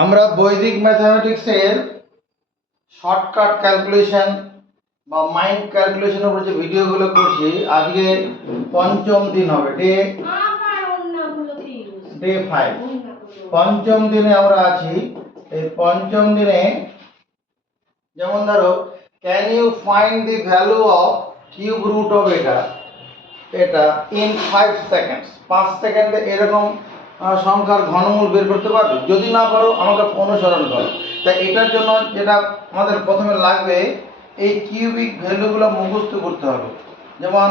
আমরা বৈদিক ম্যাথমেটিক্সের shortcut calculation বা মাইন্ড ক্যালকুলেশনের উপর যে ভিডিওগুলো করছি, আজকে পঞ্চম দিন হবে, ডে 5। পঞ্চম দিনে আমরা আছি। এই পঞ্চম দিনে যেমন ধরো, can you find the value of cube root of এটা ইন 5 সেকেন্ডস। 5 সেকেন্ডে এরকম সংখ্যার ঘনমূল বের করতে পারবে? যদি না পারো আমাকে অনুসরণ করো। তাই এটার জন্য যেটা আমাদের প্রথমে লাগবে, এই কিউবিক ভ্যালুগুলো মুখস্থ করতে হবে। যেমন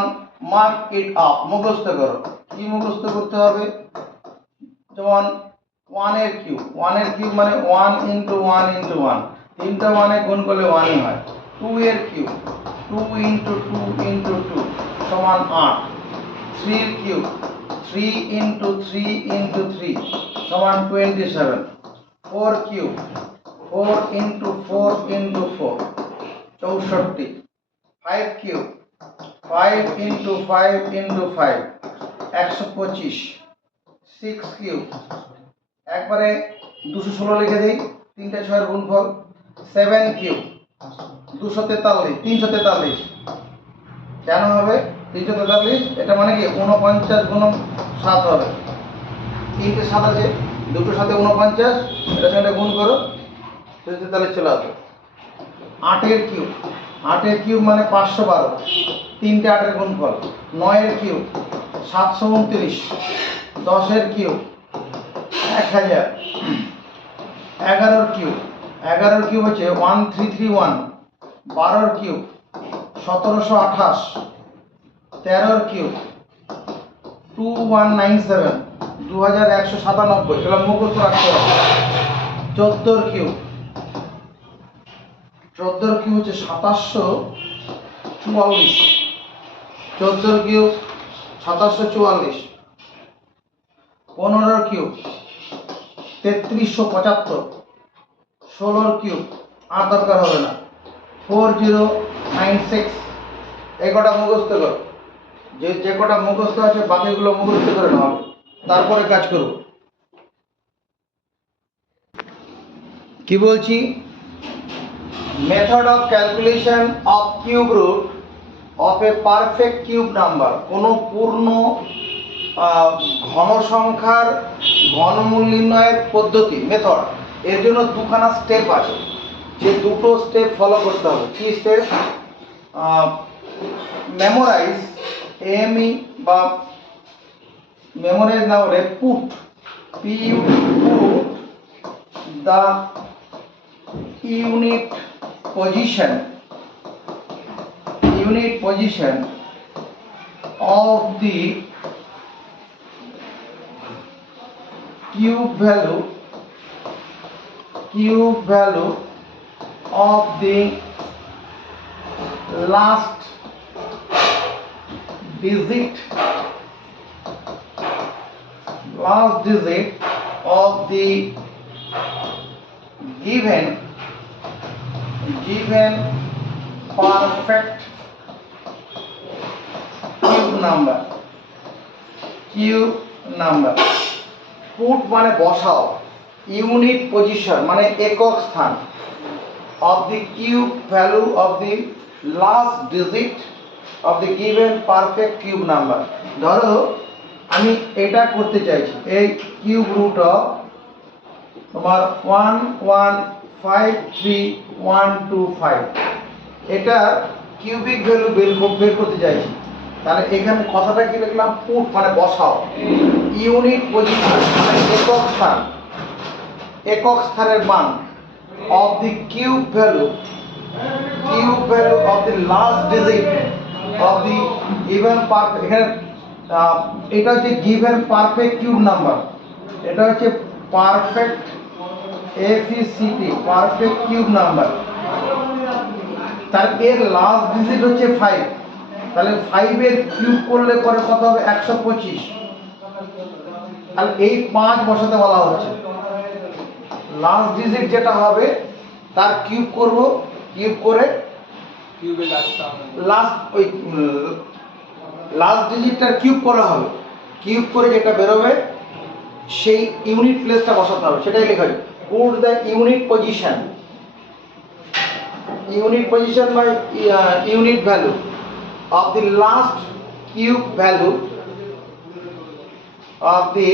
মার্ক ইট আপ, মুখস্থ করো। কি মুখস্থ করতে হবে? যেমন 1 এর কিউব, 1 এর কিউব মানে 1 ইন্টু 1 ইন্টু 1, তিনটা 1 গুণ করলে 1ই হয়। 2 এর কিউব, 2 ইন্টু 2 ইন্টু 2 সমান 8। 3 এর কিউব, 3 ইন্টু 3 ইন্টু 3 সমান 27। 4 cube, 4 into 4 into 4 64। 5 cube, 5 into 5 into 5 125। 6 cube, একবারে 216 লিখে দিই, তিনটে 6 এর গুণফল। 7 কিউব, 243, 343। কেন হবে 343? এটা মানে কি 49 গুণ 7 হবে। তিনটে 7 আছে, দুটোর সাথে 49, এটার সঙ্গে গুণ করো, 343 চলে আসবে। 8 এর কিউব, 8 এর কিউব মানে 512, তিনটে 8 এর গুণফল। 9 এর কিউব 729। 10 এর কিউব 1000। 11 এর কিউব, 11 এর কিউব হচ্ছে 1331। 12 এর কিউব 1728। 13 এর কিউব 2197, 2197। এগুলো মুখস্থ রাখতে হবে। 14 এর কিউব, 14 এর কিউব হচ্ছে 2744। 14 এর কিউব 2744। 15 এর কিউব 3375। 16 এর কিউব আর দরকার হবে না, 4096। এই কটা মুখস্থ করো। যে কটা মুখস্থ আছে বাকিগুলো মুখস্থ করে নেওয়া হবে, তারপরে কাজ করব। কি বলছি? Method of calculation of cube root of a perfect cube number. কোনো পূর্ণ ঘন সংখ্যার ঘনমূল নির্ণয়ের পদ্ধতি, মেথড। এর জন্য দুখানা স্টেপ আছে, যে দুটো স্টেপ ফলো করতে হবে। কি স্টেপ? মেমোরাইজ, এমই বা মেমোরাইজ না হলে put, PUT, put the unit position of the cube value of the last digit of the given perfect cube number. Put মানে বসাও, ইউনিট পজিশন মানে একক স্থান, of the cube value of the last digit of the given perfect cube number. ধরো আমি এটা করতে চাইছি, এই কিউব রুট অফ তোমার 1153125, এটা কিউবিক ভ্যালু বের করতে চাইছি। তাহলে এখানে কথাটা কি লিখলাম? পুট মানে বসাও, ইউনিট পজিশন মানে একক স্থানের মান, of the cube value of the last digit of the given perfect. এখানে এটা হচ্ছে গিভেন পারফেক্ট কিউব নাম্বার, এটা হচ্ছে perfect FECT, perfect cube number. তার এর লাস্ট ডিজিট হচ্ছে 5, তাহলে 5 এর কিউব করলে পরে কত হবে? 125। তাহলে এই 5 বসাতে বলা হচ্ছে। লাস্ট ডিজিট যেটা হবে তার কিউব করব, কিউব করে কিউবে লাস্ট ডিজিটটার কিউব করা হবে। কিউব করে যেটা বেরোবে সেই ইউনিট প্লেসটা বসাতে হবে, সেটাই লেখা put the unit position by unit value of the last cube value of the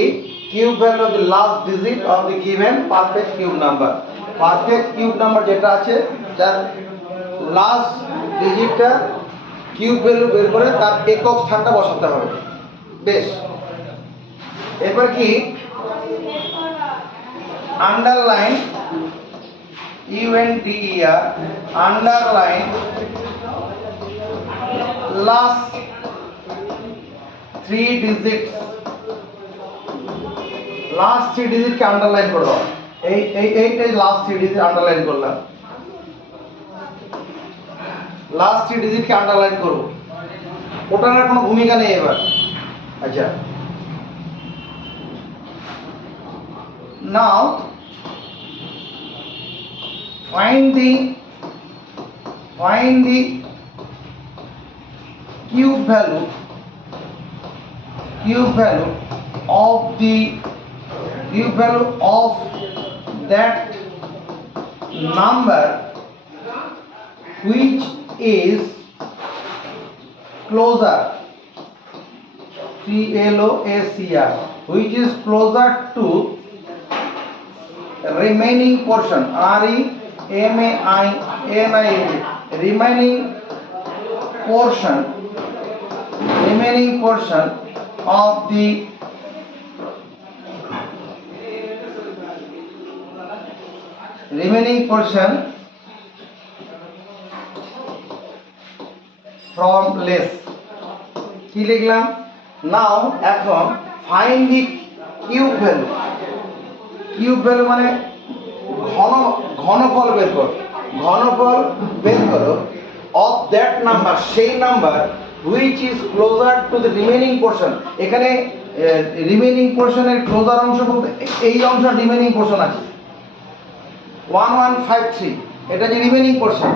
last digit of the given perfect cube number. Perfect cube number যেটা আছে যার লাস্ট ডিজিটটা কিউব ভ্যালু বের করে তার একক স্থানটা বসাতে হবে। বেশ, এরপর কি underline UNDER underline last 3 digits, last 3 ডিজিটকে আন্ডারলাইন করে দাও। এইটাই লাস্ট 3 ডিজিট আন্ডারলাইন করলাম, লাস্ট 3 ডিজিটকে আন্ডারলাইন করব, ওটার আর কোনো ভূমিকা নেই এবার। আচ্ছা, নাও find the cube value of that number which is closer, CLOSER, which is closer to remaining portion, REMAINING, remaining portion of the from less। কি লিখলাম? নাও এখন ফাইন্ড দি কিউব ভ্যালু মানে ঘনফল বের করো অফ দ্যাট নাম্বার, সেই number which is closer to the remaining portion. এখানে remaining পোর্শনের closure অংশ বলতে এই অংশ রিমেনিং পোর্শন আছে 1153, এটা যে রিমেনিং পোর্শন,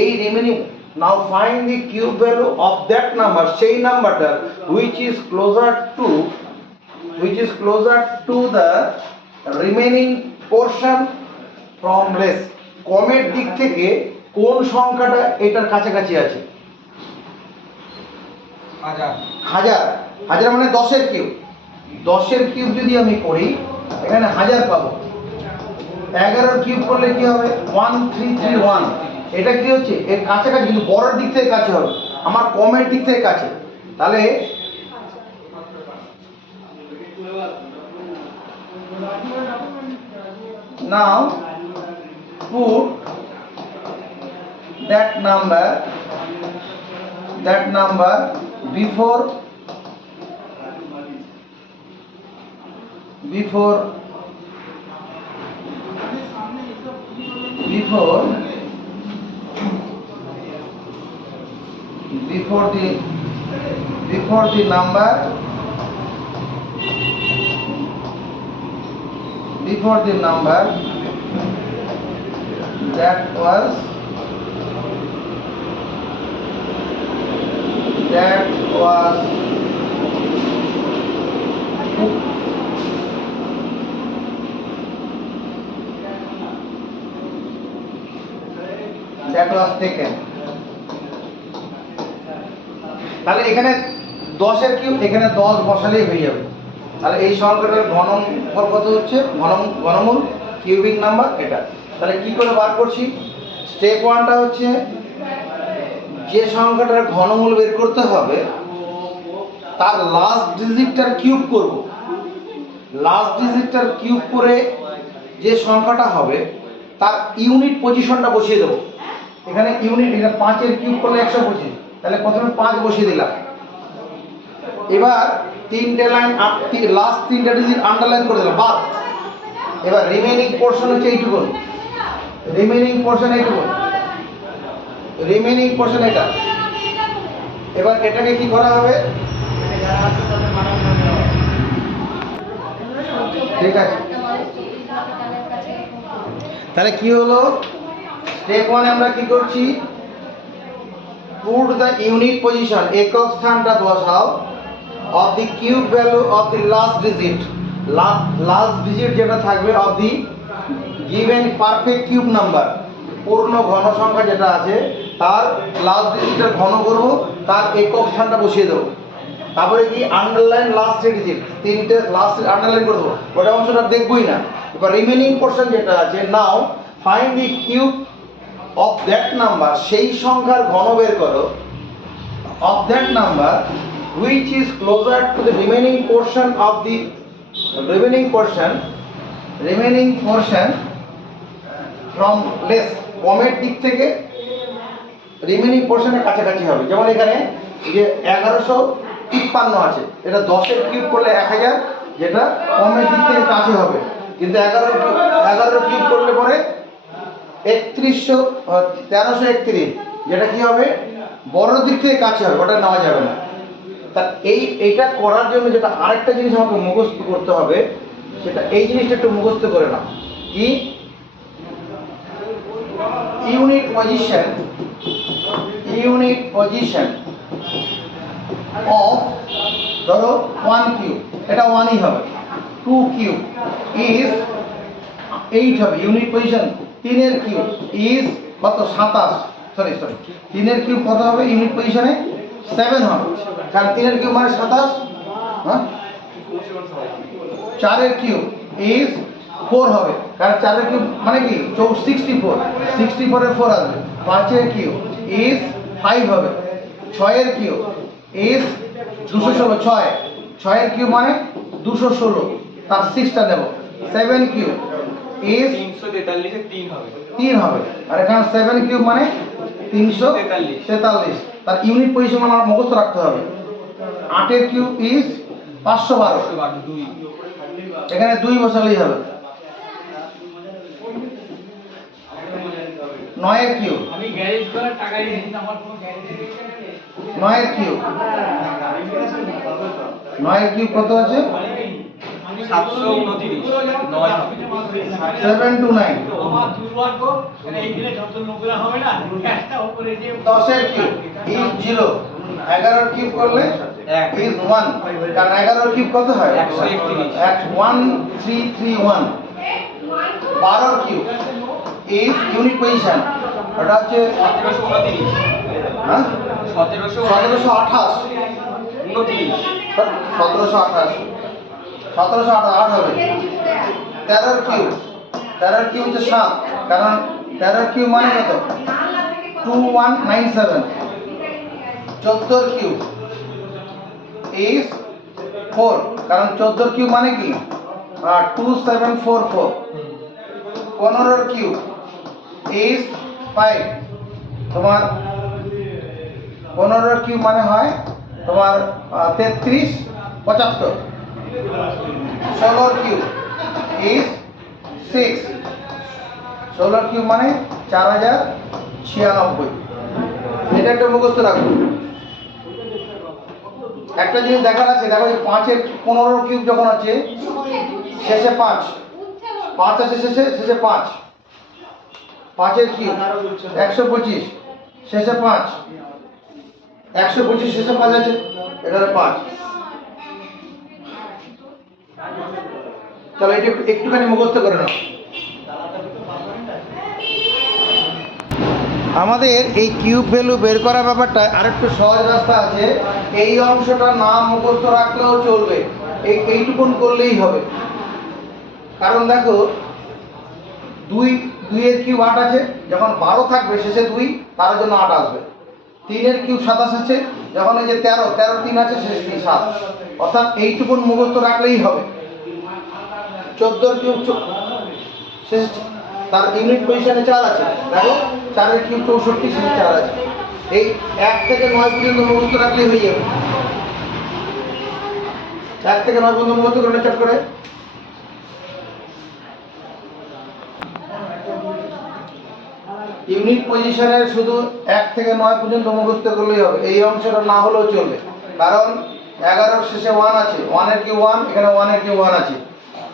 এই remaining. Now find the cube value of that number, সেই নাম্বারটা which is closer to the remaining portion from less. কমের দিক থেকে কোন সংখ্যাটা এটার কাছাকাছি আছে? হাজার মানে 10 এর কিউব যদি আমি করি এখানে 1000 পাবো। 11 কিউব করলে কি হবে? 1331। এটা কি হচ্ছে এর কাছাকাছি, কিন্তু বড়র দিক থেকে কাছে হবে, আমার কমের দিক থেকে কাছে। তাহলে now put that number before the number that was taken। তাহলে এখানে 10 এর কিউব, এখানে 10 বসালেই হয়ে যাবে। তাহলে এই সংখ্যাটার ঘনফল কত হচ্ছে? ঘনমূল কিউবিক নাম্বার এটা। তাহলে কি করে বার করছি? স্টেপ 1টা হচ্ছে যে সংখ্যাটার ঘনমূল বের করতে হবে তার লাস্ট ডিজিটটার কিউব করব। লাস্ট ডিজিটটার কিউব করে যে সংখ্যাটা হবে তার ইউনিট পজিশনটা বসিয়ে দেবো। এখানে ইউনিট, এটা 5 এর কিউব করলে 125, তাহলে প্রথমে 5 বসিয়ে দিলাম। এবার 3টে লাইন, লাস্ট 3টা ডিজিট আন্ডারলাইন করে দিলাম, বাদ। এবার রিমেনিং পোর্শন হচ্ছে এইটুকু, রিমেনিং পোর্শন এটা। এবার এটাকে কি করা হবে? ঠিক আছে, তাহলে কি হলো? স্টেপ 1 আমরা কি করছি? পুট দ্য ইউনিট পজিশন, একক স্থানটা বসাও, of the cube value of the last digit যেটা থাকবে of the given perfect cube number, পূর্ণ ঘন সংখ্যা যেটা আছে তার লাস্ট ডিজিটের ঘন করব, তার একক স্থানটা বসিয়ে দেবো। তারপরে কি আন্ডারলাইন লাস্ট থ্রি ডিজিট, তিনটে লাস্ট আন্ডারলাইন করে দেবো, ওটা অংশটা দেখবই না। এবার রিমেনিং পোর্শন যেটা আছে, নাও find the cube of that number, সেই সংখ্যার ঘন বের করো, of that number which is closer to the remaining portion of the remaining portion from less, কমের দিক থেকে রিমেনিং পোর্শনের কাছাকাছি হবে। যেমন এখানে যে 1153 আছে, এটা 10-এর কিউব করলে 1000, যেটা কমের দিক থেকে কাছে হবে। কিন্তু 11 কিউব করলে পরে 1331, যেটা কি হবে বড় দিক থেকে কাছে হবে, ওটা নেওয়া যাবে না। তা এইটা করার জন্য যেটা আরেকটা জিনিস আমাকে মুখস্থ করতে হবে, সেটা এই জিনিসটা একটু মুখস্থ করে নাও। কি ইউনিট পজিশন অফ, ধরো 1 কিউব, এটা 1ই হবে, 2 কিউব ইজ 8 হবে, ইউনিট পজিশন 3-এর কিউব ইজ কত 27, সরি 3-এর কিউব কত হবে ইউনিট পজিশনে 7 হবে, কারণ 3-এর কিউব মানে 27, হ্যাঁ। 4-এর কিউব ইজ 4 হবে, কারণ 4-এর কিউব মানে কি 64-এর 4 আসবে। 5-এর কিউব ইজ 5 হবে। 6-এর কিউব ইজ 216, 6-এর কিউব মানে 216, তার 6টা নেব। 7 কিউব ইজ 3 হবে, আর এখানে 7 কিউব মানে 343, তার ইউনিট পজিশন আমার মুখস্থ রাখতে হবে। 8-এর কিউব ইজ 512, এখানে 2 বসালেই হবে। 9-এর কিউব, 9-এর কিউব, 9-এর কিউব কত আছে 729, 729। 10-এর কিউব ইজ 0, 11-এর কিউব করলে ইজ 1, কারণ 11-এর কিউব কত হয় 1331। 12-এর কিউব ইজ ইউনিট পজিশন, ওটা হচ্ছে 1729, হ্যাঁ 1728, 1728 হবে। 13-এর কিউব হচ্ছে 7, কারণ 13-এর কিউব মানে কত 2197। 14-এর কিউব ইজ 4, কারণ 14-এর কিউব মানে কি 2744। 15-এর কিউব ইজ 5, তোমার 15-এর কিউব মানে হয় তোমার 3375। 16-এর কিউব ইজ 6, 16-এর কিউব মানে 4096। এটা একটা মুখস্থ রাখবো। একটা জিনিস দেখার আছে, দেখো 5-এর 15-এর কিউব যখন আছে শেষে 5 আছে, শেষে 5, 5-এর কিউব 125, শেষে 5, 125 শেষে 5 আছে, এখানে 5। চলো এটা একটুখানি মুখস্থ করে নাও। আমাদের এই কিউব ভ্যালু বের করার ব্যাপারটা আরেকটু সহজ রাস্তা আছে। এই অংশটা না মুখস্থ রাখলেও চলবে, এইটুকুন করলেই হবে। কারণ দেখো 2-এর কিউব 8 আছে, যখন 12 থাকবে শেষে 2, তার জন্য 8 আসবে। 3-এর কিউব 27 আছে, যখন ওই যে 13 3 আছে শেষে 7, অর্থাৎ এইটুকুন মুখস্থ রাখলেই হবে। 14-এর কিউব শেষ, তার ইউনিট পজিশনে 4 আছে, দেখো 4-এর কিউব 64, শেষে 4 আছে। এই 1 থেকে 9 পর্যন্ত মুখস্থ রাখলেই হয়ে যাবে। 1 থেকে 9 পর্যন্ত মুখস্থ করে চট করে। ইউনিট পজিশনের শুধু 1 থেকে 9 পর্যন্ত মুখস্থ করলেই হবে, এই অংশটা না হলেও চলবে। কারণ 11-এর শেষে 1 আছে, 1-এর কিউব 1, এখানে 1-এর কিউব 1 আছে।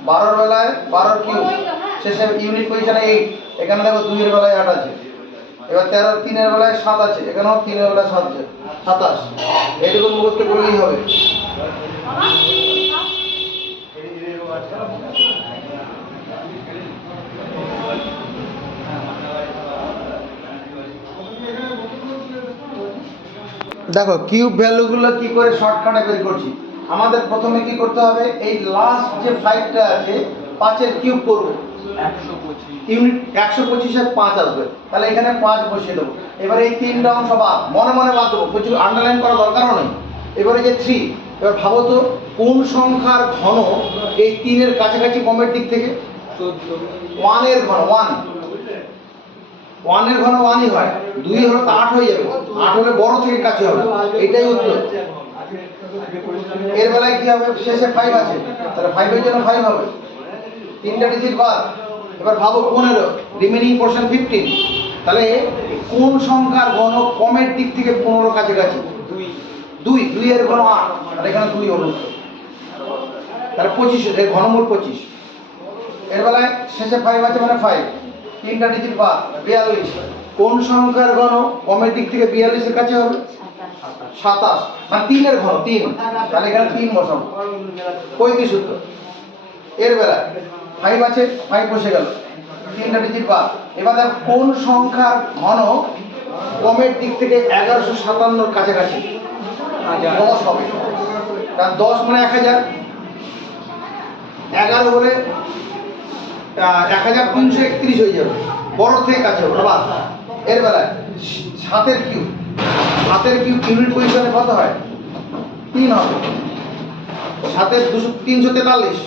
12-এর বেলায় 12-এর কিউব শেষে ইউনিট পজিশনে 8, এখানে দেখো 2-এর বেলায় 8 আছে। এবার 3-এর বেলায় 7 আছে, এখানেও 3-এর বেলায় 7 আছে, 27। এইটুকু মুখস্থ করলেই হবে। দেখো কিউব ভ্যালুগুলো কি করে শর্টকাটে বের করছি। আমাদের প্রথমে কি করতে হবে, এই লাস্ট যে 5টা আছে 5-এর কিউব করব। 125 ইউনিট 125-এর 5 আসবে, তাহলে এখানে 5 বসিয়ে দেবো। এবারে এই 3টা অংশ বাদ, মনে মনে বাদ দেবো, কিছু আন্ডারলাইন করার দরকারও নেই। এবারে যে 3, এবার ভাবো তো কোন সংখ্যার ঘন এই 3-এর কাছাকাছি কমের দিক থেকে? 1 এর ঘন 1 এর ঘন 1ই হয়, 2 হলে তো 8 হয়ে যাবে, 8 হলে বড় থেকে কাছে হবে, এটাই উত্তর। এর বেলায় কি হবে, শেষে 5 আছে, তাহলে 5 এর জন্য 5 হবে, 3টা ডিজিট বাদ। এবার ভাবো 15, রিমেনিং পোরশন 15, তাহলে কোন সংখ্যার ঘন কমের দিক থেকে 15 কাছাকাছি? 2 এর ঘন 8, তাহলে এখানে 2 হলো উত্তর। তাহলে 25 এর ঘনমূল 25। এর বেলায় শেষে 5 আছে মানে 5, 3টা ডিজিট বাদ, 42। কোন সংখ্যার ঘন কমের দিক থেকে 42 এর কাছে হবে? 27, মানে 3 এর ঘন 3, তাহলে এখানে 3 বসাবো, 35 উত্তর। এর বেলা 5 আছে, 5 বসে গেল, 3টা ডিজিট বাদ। এবার দেখো কোন সংখ্যার ঘন কমের দিক থেকে 1157 কাছাকাছি? 10 হবে, কারণ 10 মানে 1000, 11 হলে 1331 হয়ে যাবে, বড় থেকে কাছে হবে বাদ। এর বেলায় 7-এর কিউব, 7-এর কিউব ইউনিট পজিশনে কত হয়? 3 হবে, 7-এর 343,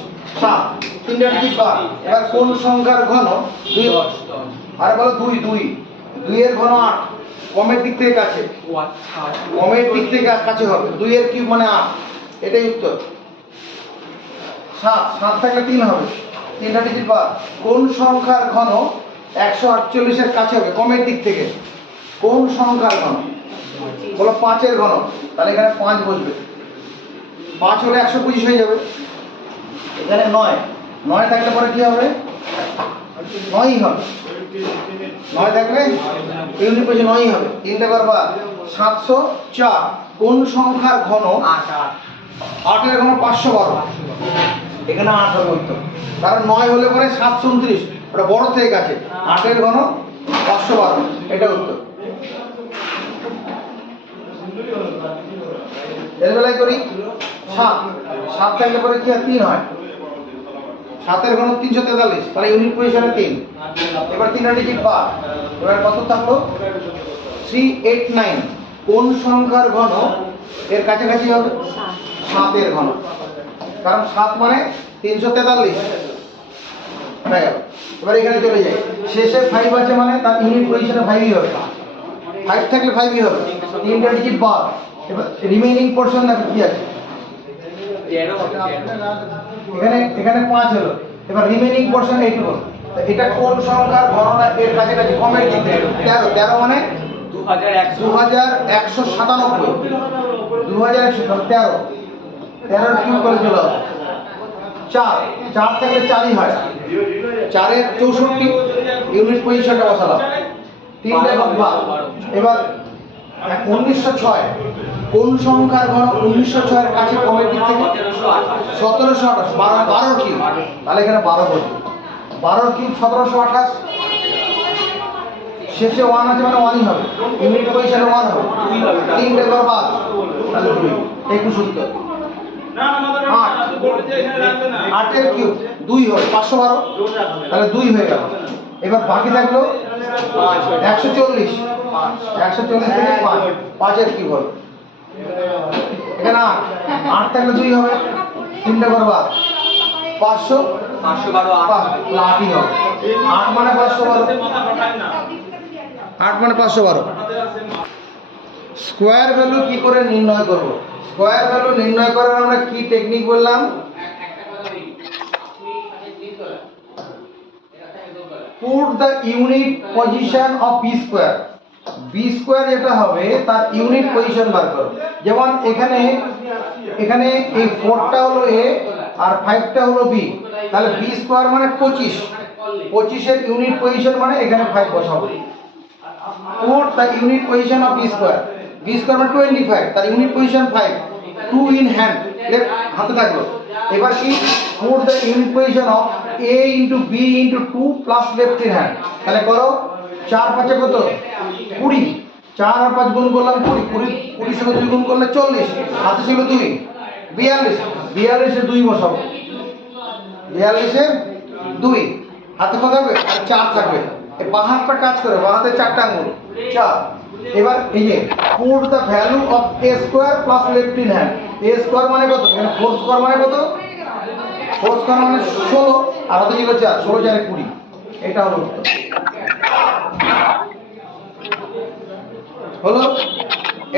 7, 3টা ডিজিট বাদ। এবার কোন সংখ্যার ঘন 2? আরে বলো 2 এর ঘন 8, কমের দিক থেকে কাছে, কমের দিক থেকে কাছে হবে, 2 এর কিউব মানে 8, এটাই উত্তর। 7 থাকলে 3 হবে, 3টা ডিজিট বাদ। কোন সংখ্যার ঘন 148-এর কাছে হবে কমের দিক থেকে? কোন সংখ্যার ঘন? বলো 5 এর ঘন, তাহলে এখানে 5 বসবে, 5 হলে 125 হয়ে যাবে। এখানে 9 থাকলে পরে কি হবে? 9ই হবে, 9 থাকলে ইউনিট পজিশন 9ই হবে, 3টা বার বাদ। 704, কোন সংখ্যার ঘন 8 এর ঘন 512, এখানে 8 হবে উত্তর, কারণ 9 হলে পরে 729, ওটা বড় থেকে কাছে, 8 এর ঘন 512, এটা উত্তর। এর বেলায় করি 7 থাকলে পরে কি হয়? 3 হয়, 7-এর ঘন 343, তাহলে ইউনিট পজিশনে 3। এবার 3টা ডিজিট বাদ, এবার কত থাকলো? 389, কোন সংখ্যার ঘন এর কাছাকাছি হবে? 7-এর ঘন, কারণ 7 মানে 343 হয়ে গেল। এবার এখানে চলে যাই, শেষে 5 আছে মানে তার ইউনিট পজিশনে 5ই হবে, 5 থাকলে 5ই হবে, 3টা ডিজিট বাদ। এবার রিমেইনিং পোরশন দেখো কি আছে, এখানে 5 হলো, এবার রিমেইনিং পোরশন এইটুকু। এটা কোন সংখ্যার ঘননা এর কাছাকাছি কমের দিক থেকে? 13 মানে 2197, 2113, 13 কিউব করে চলে আসবে। 4 থাকলে 4ই হয়, 4-এর 64, ইউনিট পজিশনটা বসালাম, 3টা বাদ। এবার 1906, কোন সংখ্যার ঘন 1906 এর কাছে কমের দিক থেকে? 1728, 12 কিউব, তাহলে এখানে 12 বসবে, 12 কিউব 1728, শেষে 1 আছে মানে 1ই হবে, ইউনিট পজিশনে 1 হবে, 3টা বার বাদ, তাহলে 2, 21 উত্তর। 8-এর কিউব 2 হয়, 512, তাহলে 2 হয়ে গেল। এবার বাকি থাকলো 140, 140 থেকে 5-এর কিউব হবে, এখানে 8 থাকলে 2 হবে, 3টা বার বাদ, 512, 8ই হবে, 8 মানে 512, 8 মানে 512। স্কোয়ার ভ্যালু কি করে নির্ণয় করব? স্কোয়ার ভ্যালু নির্ণয় করার আমরা কি টেকনিক বললাম? Put the unit position of B square, B square যেটা হবে তার ইউনিট পজিশন বার করো। যেমন এখানে এই 4টা হলো এ আর 5টা হলো বি, তাহলে বি স্কোয়ার মানে 25, 25-এর ইউনিট পজিশন মানে এখানে 5 বসাবো। Put the unit position of B square, B square মানে 25, তার unit position 5, 2 in hand, left হাতে থাকলো। এবার কি put the unit position of a into B into 2 plus left in hand, তাহলে করো 4 5 কত 20, 4 আর 5 গুণ করলাম 20, 20 সঙ্গে 2 গুণ করলে 40, হাতে ছিল 2, 42, 42 এ 2 বসাবো, 42 এ 2, হাতে কত হবে? আর 4 থাকবে। এই বাঁ হাতটা কাজ করে, বাঁ হাতে 4টা আঙুল, 4। এবার এই যে put the value of a square plus left in hand. a square মানে কত? এখানে 4 স্কয়ার মানে কত? 4 স্কয়ার মানে 16, আর হাতে ছিল 4, 16 4 20। এটা হলো উত্তর। হলো,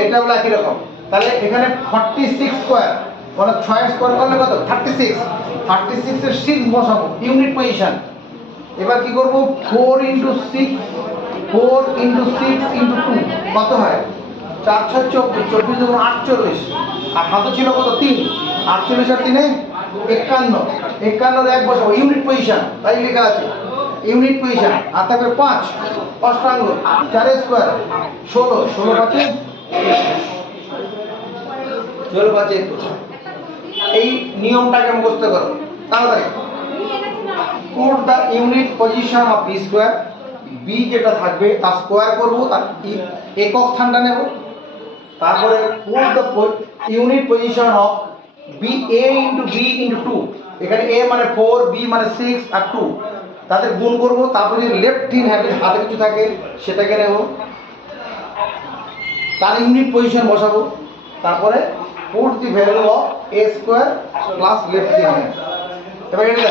এটা হলো একই রকম। তাহলে এখানে 46 স্কয়ার মানে 6 স্কয়ার করলে কত? 36, 36 এর 6 বসাবো, ইউনিট পজিশন। এবার কি করব? 4 × 6, 4 × 6 × 2 কত হয়? 4 6 24, 24 দুগুণ 48, আর হাতে ছিল কত? 3, 48 আর 3 51, 51 এর 1 বসাবো, ইউনিট পজিশন, তাই লেখা আছে ইউনিট পজিশন। আর থাকবে 5 অষ্টাঙ্গ, 4 স্কয়ার 16, 16 5 16 5 21। এই নিয়মটাকে মুখস্থ করো তাড়াতাড়ি। Put the unit position of B square, B যেটা থাকবে তার স্কয়ার করব, তার একক স্থানটা নেব। তারপরে put the unit position of B A into B into 2, এখানে এ মানে 4, বি মানে 6 আর 2, তাদের গুণ করব। তারপরে যদি লেফট ইন হ্যান্ড হাতে কিছু থাকে সেটাকে নেব, তার ইউনিট পজিশন বসাবো। তারপরে put the value of a square plus left in hand. এবার এটা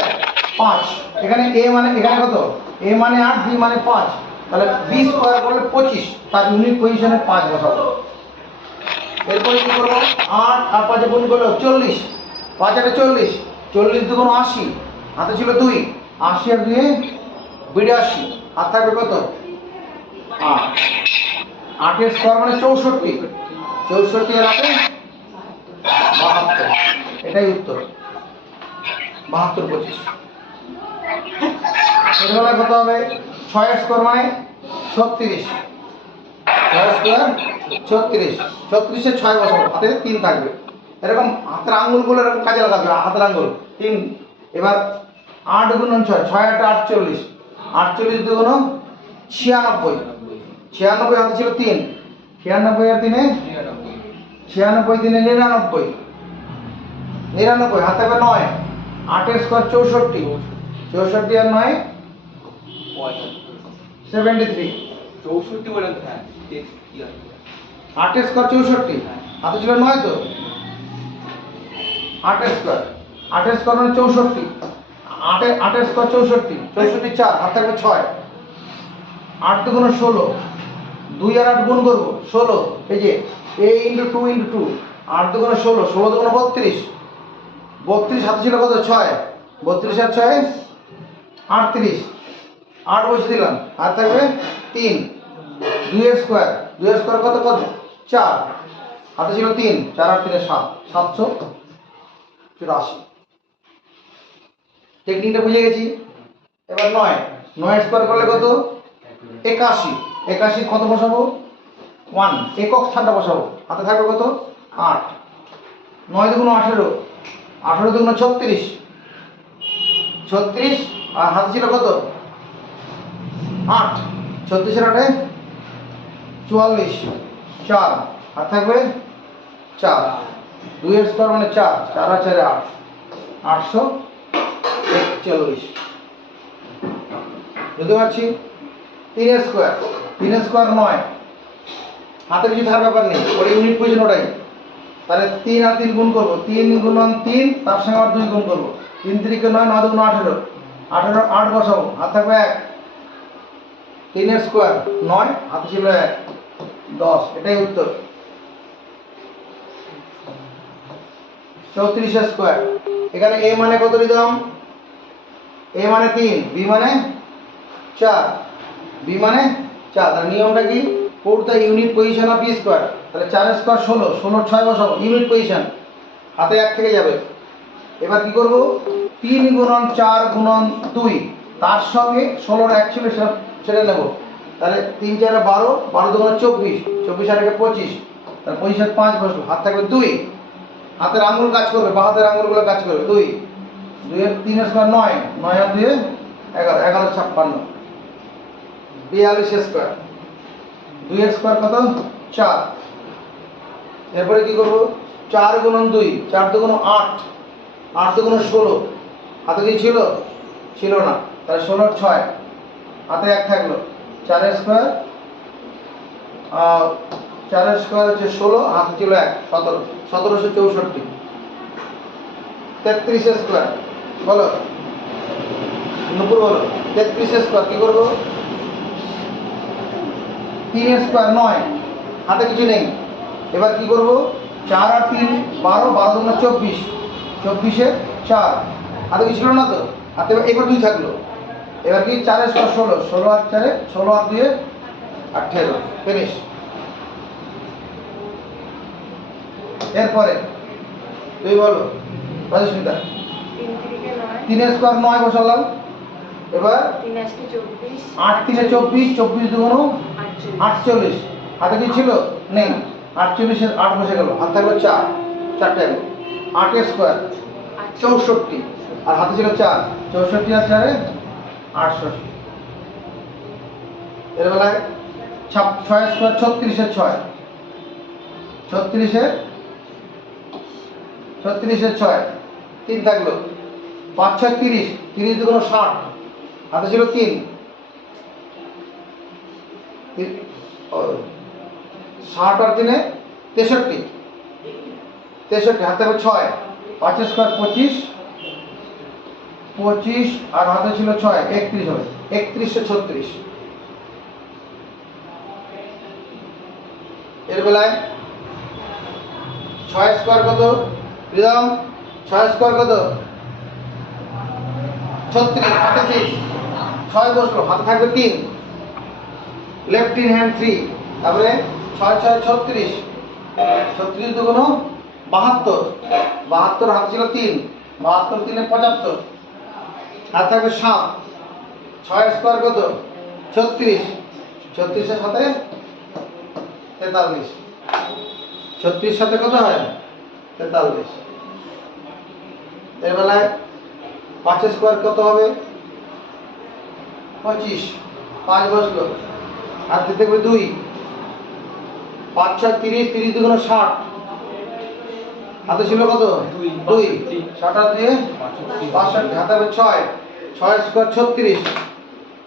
5, এখানে a মানে এখানে কত? a মানে 8, b মানে 5, তাহলে b স্কয়ার করলে 25, তার ইউনিট পজিশনে 5 বসাবো। এরপরে কি করব? 8 আর 5 গুণ করলে 40, 5 আর 40, 40 দুগুণ 80, হাতে ছিল 2, 80 আর 2 82, আর থাকবে কত? 8, 8 এর স্কয়ার মানে 64, 64 এর 8 72, এটাই উত্তর। 72 25। এর বেলায় কত হবে? 6 এর স্কয়ার মানে 36, 6 স্কয়ার 36, 36 এ 6 বসাবো, হাতে 3 থাকবে। এরকম হাতের আঙ্গুলগুলো এরকম কাজে লাগাবে, হাতের আঙ্গুল 3। এবার 8 গুণ 6, 6 8 48, 48 দুগুণ 96, 96 হাতে ছিল 3, 96 আর 3 96, 3 99, 99 হাতে হবে 9, 8 এর স্কয়ার 64, 64 আর 9 73, 64 বলেন তো, হ্যাঁ ঠিক কি হয়? 8 এর স্কয়ার 64, হাতে ছিল 9 তো, 8 এর স্কয়ার, 8 এর স্কয়ার মানে 64, 8 এর স্কয়ার 64, 64 4, হাতে থাকবে 6, 8 দুগুণ 16, 2 আর 8 গুণ করব 16, এই যে a × 2 × 2, 8 দুগুণ 16, 16 দুগুণ 32, 32 হাতে ছিল কত? 6, 32 আর 6 38, 8 বসে দিলাম, আর থাকবে 3, 2 এর স্কয়ার, 2 এর স্কয়ার কত? 4, হাতে ছিল 3, 4 আর 3 7, 784। টেকনিকটা বুঝে গেছি। এবার 9, 9 এর স্কয়ার করলে কত? 81, 81 কত বসাবো? 1, একক স্থানটা বসাবো, হাতে থাকবে কত? 8, 9 দুগুণ 18, 18 দুগুণ 36, 36 আর হাতে ছিল কত? 8, 36 এর 8 44, 4, আর থাকবে 4, 2 এর স্কয়ার মানে 4, 4 আর 4 8, 841। বুঝতে পারছি? 3 এর স্কয়ার, 3 এর স্কয়ার 9, হাতে কিছু থাকার ব্যাপার নেই, ওর ইউনিট পজিশন ওটাই। তাহলে 3 আর 3 গুণ করব, 3 গুণ 3, তার সঙ্গে আবার 2 গুণ করব, 3 3 9, 9 দুগুণ 18, 18 8 বসাবো, হাতে থাকবে 1, 3 এর স্কয়ার 9, হাতে ছিল 1, 10, এটাই উত্তর। 34 এর স্কয়ার, এখানে a মানে কত দিলাম? a মানে 3, b মানে 4, b মানে 4, তার নিয়মটা কি? Put the unit position of B square, তাহলে 4 এর স্কয়ার 16, 16 6 বসাবো, ইউনিট পজিশন, হাতে 1 থেকে যাবে। এবার কি করব? 3 গুণন 4 গুণন 2, তার সঙ্গে 16 এর 1 ছিল সেটা নেব। তাহলে 3 4 12, 12 দুগুণ 24, 24 আর 1 25, তাহলে 25 আর 5 বসলো, হাত থাকবে 2, হাতের আঙুল কাজ করবে, বাঁ হাতের আঙুলগুলো কাজ করবে। 2, 2 এর 3 এর স্কয়ার 9, 9 আর 2 11, 11 56, 42 স্কয়ার। 2 এর স্কয়ার কত 4। এরপরে কি করব 4 গুণন 2, 4 দুগুণ 8, 8 দুগুণ 16, হাতে কি ছিল ছিল না, তাহলে 16 এর 6, হাতে 1 থাকলো, 4 এর স্কয়ার 4 এর স্কয়ার হচ্ছে 16, হাতে ছিল 1, 17, 1764। 33 এর স্কয়ার বলো নুপুর বলো, 33 এর স্কয়ার কি করব 3 এর স্কয়ার 9, হাতে কিছু নেই, এবার কি করব 4 আর 3 12, 12 দুগুণ 24, 24 এর 4, হাতে কিছু ছিল না তো, হাতে এবার 2 থাকলো, এবার কি 4 এর স্কয়ার 16, 16 আর 4 16 আর 2 18, ফিনিশ। এরপরে তুই বলো রাজস্মিতা, 3 এর স্কয়ার 9 বসালাম, এবার 8 3 24, 24 দুগুণ 48, হাতে কি ছিল নেই, 48 এর 8 বসে গেল, হাতে থাকলো 4, 4টা গেল, 8 এর স্কয়ার 64, আর হাতে ছিল 4, 64 আর 4 68। এর বেলায় 6 এর স্কয়ার 36 এর 6, 36 এর 6, 3 থাকলো, 5 6 30, 30 দুগুণ 60, হাতে ছিল 3, 60 আর 3 63, 63, হাতে হবে 6, 5 এর স্কয়ার 25, 25 আর হাতে ছিল 6, 31 হবে, 31 এর 36। এর বেলায় 6 স্কয়ার কত দিলাম, 6 স্কয়ার কত 36, হাতে 6, 6 বসলো, হাতে থাকবে 3, লেফট ইন হ্যান্ড 3, তারপরে 6 6 36, 36 দুগুণ 72, 72 হাতে ছিল 3, 72 3 75, হাতে থাকবে 7, 6 স্কয়ার কত 36, 36 এর সাথে 43, 36 সাথে কত হয় 43। এর বেলায় 5 স্কয়ার কত হবে 25, 5 বসলো, হাতে থাকবে 2, 5 6 30, 30 দুগুণ 60, হাতে ছিল কত 2, 60 আর 2 62, হাতে হবে 6, 6 স্কয়ার 36,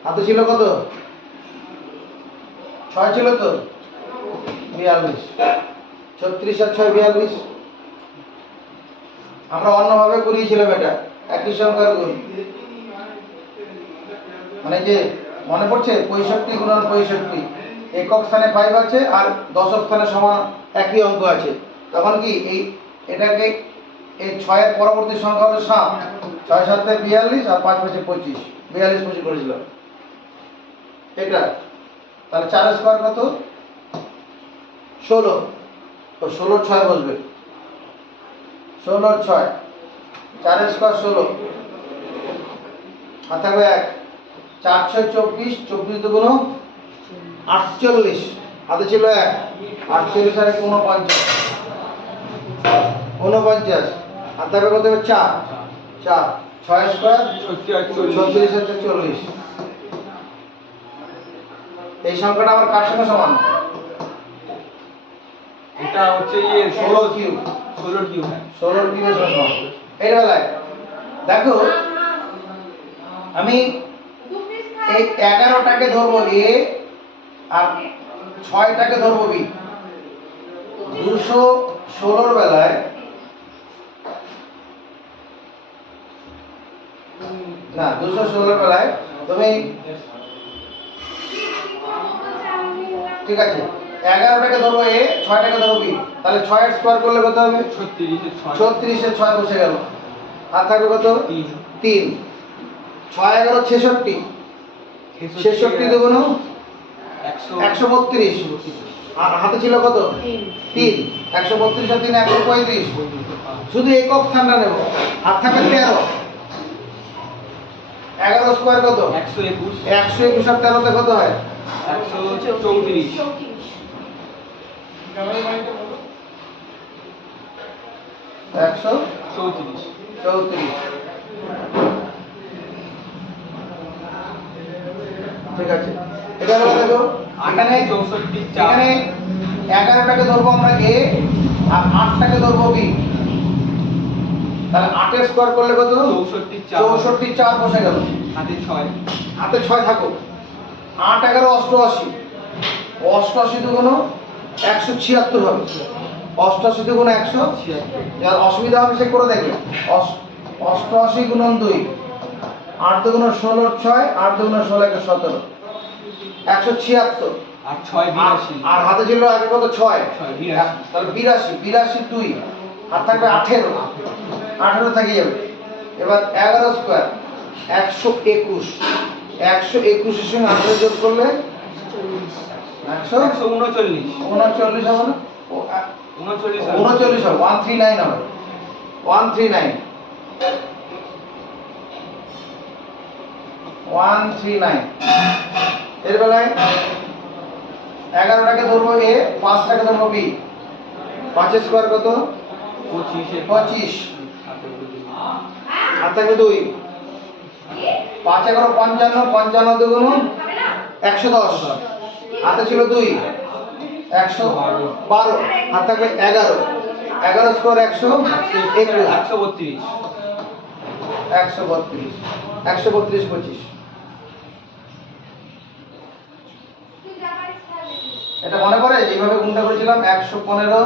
হাতে ছিল কত 6 ছিল তো 42, 36 আর 6 42। আমরা অন্যভাবে করিয়েছিলাম এটা, একই সংখ্যার গুণ, মানে যে মনে পড়ছে 65 গুণন 65, একক স্থানে 5 আছে আর দশক স্থানে সমান একই অঙ্ক আছে, তখন কি এটাকে এই 6 এর পরবর্তী সংখ্যা হলো 7, 6 7 42 আর 5 5 25, 42 25 করেছিলাম এটা, তাহলে 4 স্কয়ার কত 16, তো 16 6 বসবে, 16 6, 4 স্কয়ার 16, হাতে হবে 1, 4 6 24, 24 দুগুণ 48, হাতে ছিল 1, 48 আর 49, 49, হাতে হবে কত 4, 4, 6 স্কয়ার 36 আর 40। এই সংখ্যাটা আমার কার সঙ্গে সমান, এটা হচ্ছে 16 কিউব, 16 কিউব, 16 কিউবের সঙ্গে সমান। এর বেলায় দেখো আমি এই 11টাকে ধরবো এ আর 6টাকে ধরবো বি, 216 বেলায় না 216 বেলায় তুমি ঠিক আছে 11টাকে ধরবো এ, 6টাকে ধরবো বি, তাহলে 6 এর স্কয়ার করলে কত হবে 36 এর 6 বসে গেল, আর থাকবে কত 3, 6 11 66, 66 দুগুণ 132, আর হাতে ছিল কত 3, 132 আর 3 135, শুধু একক স্থানটা নেব, হাত থাকবে 13, 11 স্কয়ার কত 121, 121 আর 13 তে কত হয় 134, 134। ঠিক আছে, এটা হলো দেখো এখানে 64 4 এখানে 11টাকে ধরবো আমরা a আর 8টাকে ধরবো b, তাহলে 8 এর স্কয়ার করলে কত 64 4 বসে গেল, হাতে 6 হাতে 6 থাকো, 8 11 88, 88 দুগুণ 176 হবে, 88 দুগুণ 100, যার অসুবিধা হবে সে করে দেখবে, 88 গুণন 2, 8 দুগুণ 16 6, 8 দুগুণ 16 একে 17, 176, আর 6 82 আর হাতে ছিল আগে কত 6, 82 তাহলে 82 2, হাত থাকবে 18, 18 থেকে যাবে। এবার 11 স্কয়ার 121, 121 এর সঙ্গে 18 যোগ করলে 139 139 হবে না? 39 হবে, 139 হবে, 139 এর বেলায় 11টাকে ধরবো a, 5টাকে ধরবো b, 5 এর স্কয়ার কত 25, হাত থাকবে 2, 5 11 55, 55 দুগুণ 110, হাতে ছিল 2, 112, হাত থাকবে 11, 11 স্কয়ার 121, 132 132 25, এটা মনে পড়ে যেভাবে গুণটা করেছিলাম 115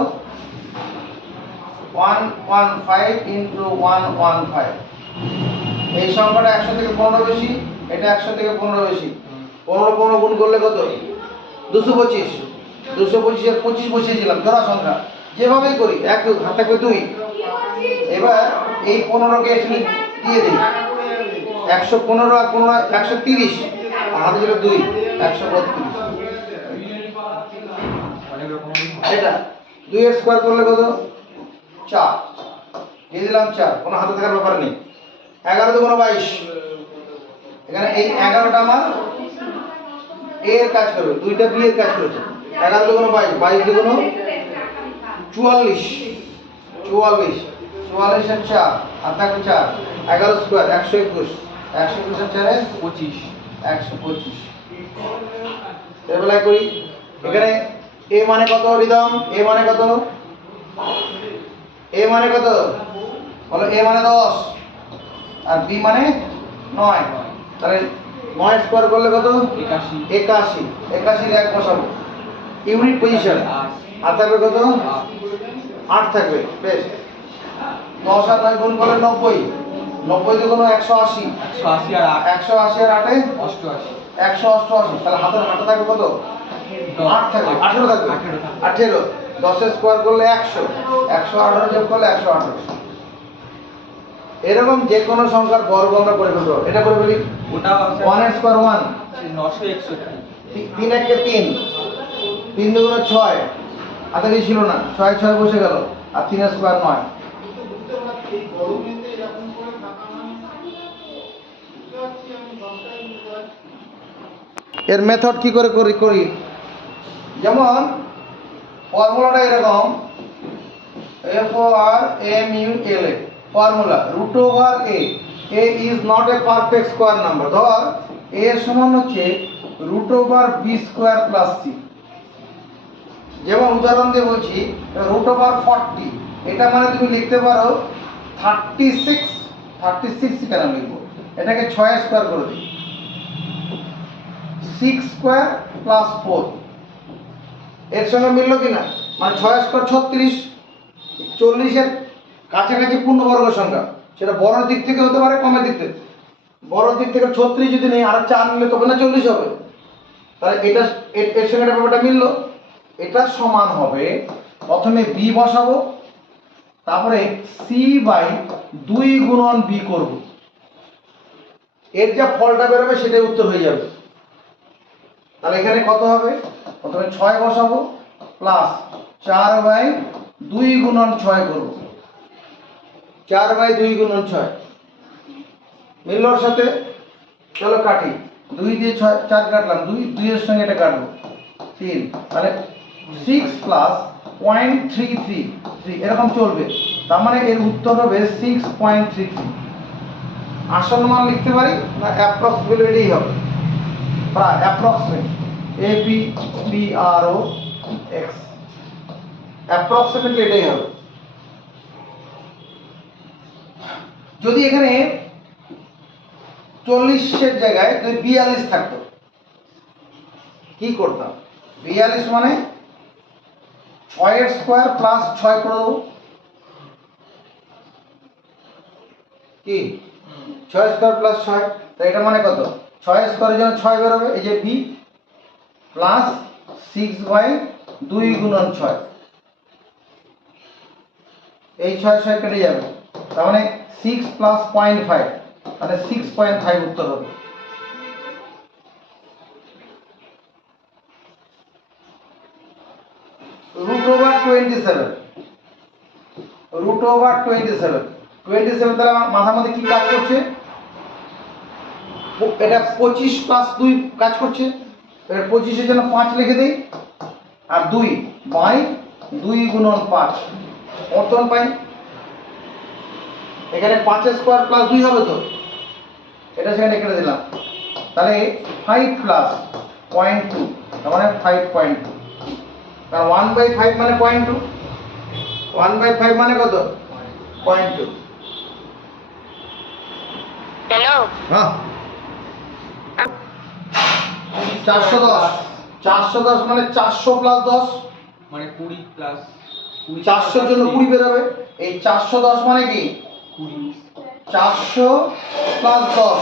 115 ইনটু 115, এই সংখ্যাটা 100 থেকে 15 বেশি, এটা 100 থেকে 15 বেশি, 15 15 গুণ করলে কত 225, 225 এর 25 বসিয়েছিলাম জোড়া সংখ্যা, যেভাবেই করি এক হাত থাকবে 2, এবার এই 15 কে এখানে দিয়ে দিই, 115 আর 15 130, আর হাতে ছিল 2, 132, অনেক রকম এটা 2 এর স্কয়ার করলে কত 4, দিয়ে দিলাম 4, কোনো হাতে থাকার ব্যাপার নেই, 11 দুগুণ 22, এখানে এই 11টা আমার a এর কাজ করবে, দুইটা b এর কাজ করেছে, 11 দুগুণ 22, 22 দুগুণ 44, 44 এর 4, আর থাকবে 4, 11 স্কয়ার 121, 121 এর 4 25 125, এর বেলায় করি এখানে a মানে কত রিদম, a মানে কত, a মানে কত বলো, a মানে 10 আর b মানে 9, তাহলে 9 স্কয়ার করলে কত 81, 81 এর এক বসাবো, ইউনিট পজিশন, আর থাকবে কত 8 থাকবে, বেশ 10 আর 9 গুণ করলে 90, 90 দুগুণ 180, 180 আর 180 আর 8 88 188, তাহলে হাতে থাকবে কত 8 থাকবে, 18 থাকবে, 18, 10 এর স্কয়ার করলে 100, 118 যোগ করলে 118, এরকম যে কোনো সংখ্যার বর্গ আমরা করে ফেলবো, এটা করে ফেলি, ওটা 1 এর স্কয়ার 1, 961 3 একে 3, 3 দুগুণ 6, হাতে কি ছিল না, 6 6 বসে গেল, আর 3 এর স্কয়ার 9, এর মেথড কি করে করি, যেমন ফর্মুলাটা এরকম FORMULA, formula root over a is not a perfect square number, ধর a এর সমান হচ্ছে root over b square plus c, যেমন উদাহরণ দিয়ে বলছি রুট ওভার 40, এটা মানে তুমি লিখতে পারো 36 কেন লিখবো, এটাকে 6 এর স্কয়ার করে দিই, 6 স্কয়ার প্লাস 4, এর সঙ্গে মিললো কিনা, মানে 6 স্কয়ার 36, 40 এর কাছাকাছি পূর্ণবর্গ সংখ্যা, সেটা বড় দিক থেকে হতে পারে কমের দিক থেকে, বড় দিক থেকে 36 যদি নেই আর 4 নিলে তবে না 40 হবে, তাহলে এটা এর সঙ্গে ব্যাপারটা মিললো, এটা সমান হবে, প্রথমে b বসাবো, তারপরে c বাই 2 গুণন b করব, এর যা ফলটা বেরোবে সেটাই উত্তর হয়ে যাবে, তাহলে এখানে কত হবে, প্রথমে 6 বসাবো প্লাস 4 বাই 2 গুণন 6 করব, 4 বাই 2 গুণন 6 মিললোর সাথে, চলো কাটি, 2 দিয়ে 4 কাটলাম, 2 এর সঙ্গে এটা কাটবো 3, তাহলে 6 প্লাস 0.333 এরকম চলবে, তার মানে এর উত্তর হবে 6.33, আসল মান লিখতে পারি না অ্যাপ্রক্সিমেটলি হবে, প্রায় approximate, A P P R O X, approximately এটাই হবে। যদি এখানে 40-এর জায়গায় যদি 42 থাকতো কি করতাম? 42 মানে 6 স্কোয়ার প্লাস 6 করে দেবো, কি 6 স্কোয়ার প্লাস 6, তো এটা মানে কত? 6 স্কোয়ারের জন্য 6 বেরোবে, এই যে বি প্লাস 6/2 গুণন 6, এই 6 6 কেটে যাবে, তার মানে 6 প্লাস 0.5 মানে 6.5 উত্তর হবে। √27, √27, 27 তাহলে আমার মাথার মধ্যে কি কাজ করছে? এটা 25 প্লাস 2 কাজ করছে, এর 25-এর জন্য 5 লিখে দেই, আর 2/2 গুণন 5 কত পাই? এখানে 5 স্কোয়ার প্লাস 2 হবে, তো এটা সেখানে কেটে দিলাম, তাহলে 5 প্লাস 0.2 তার মানে 5.2, কারণ 1/5 মানে 0.2, 1/5 মানে কত? 0.2। হ্যালো, হ্যাঁ 410 মানে 400 প্লাস 10 মানে 20 প্লাস 400 এর জন্য 20 বেরোবে, এই 410 মানে কি 20 400 প্লাস 10,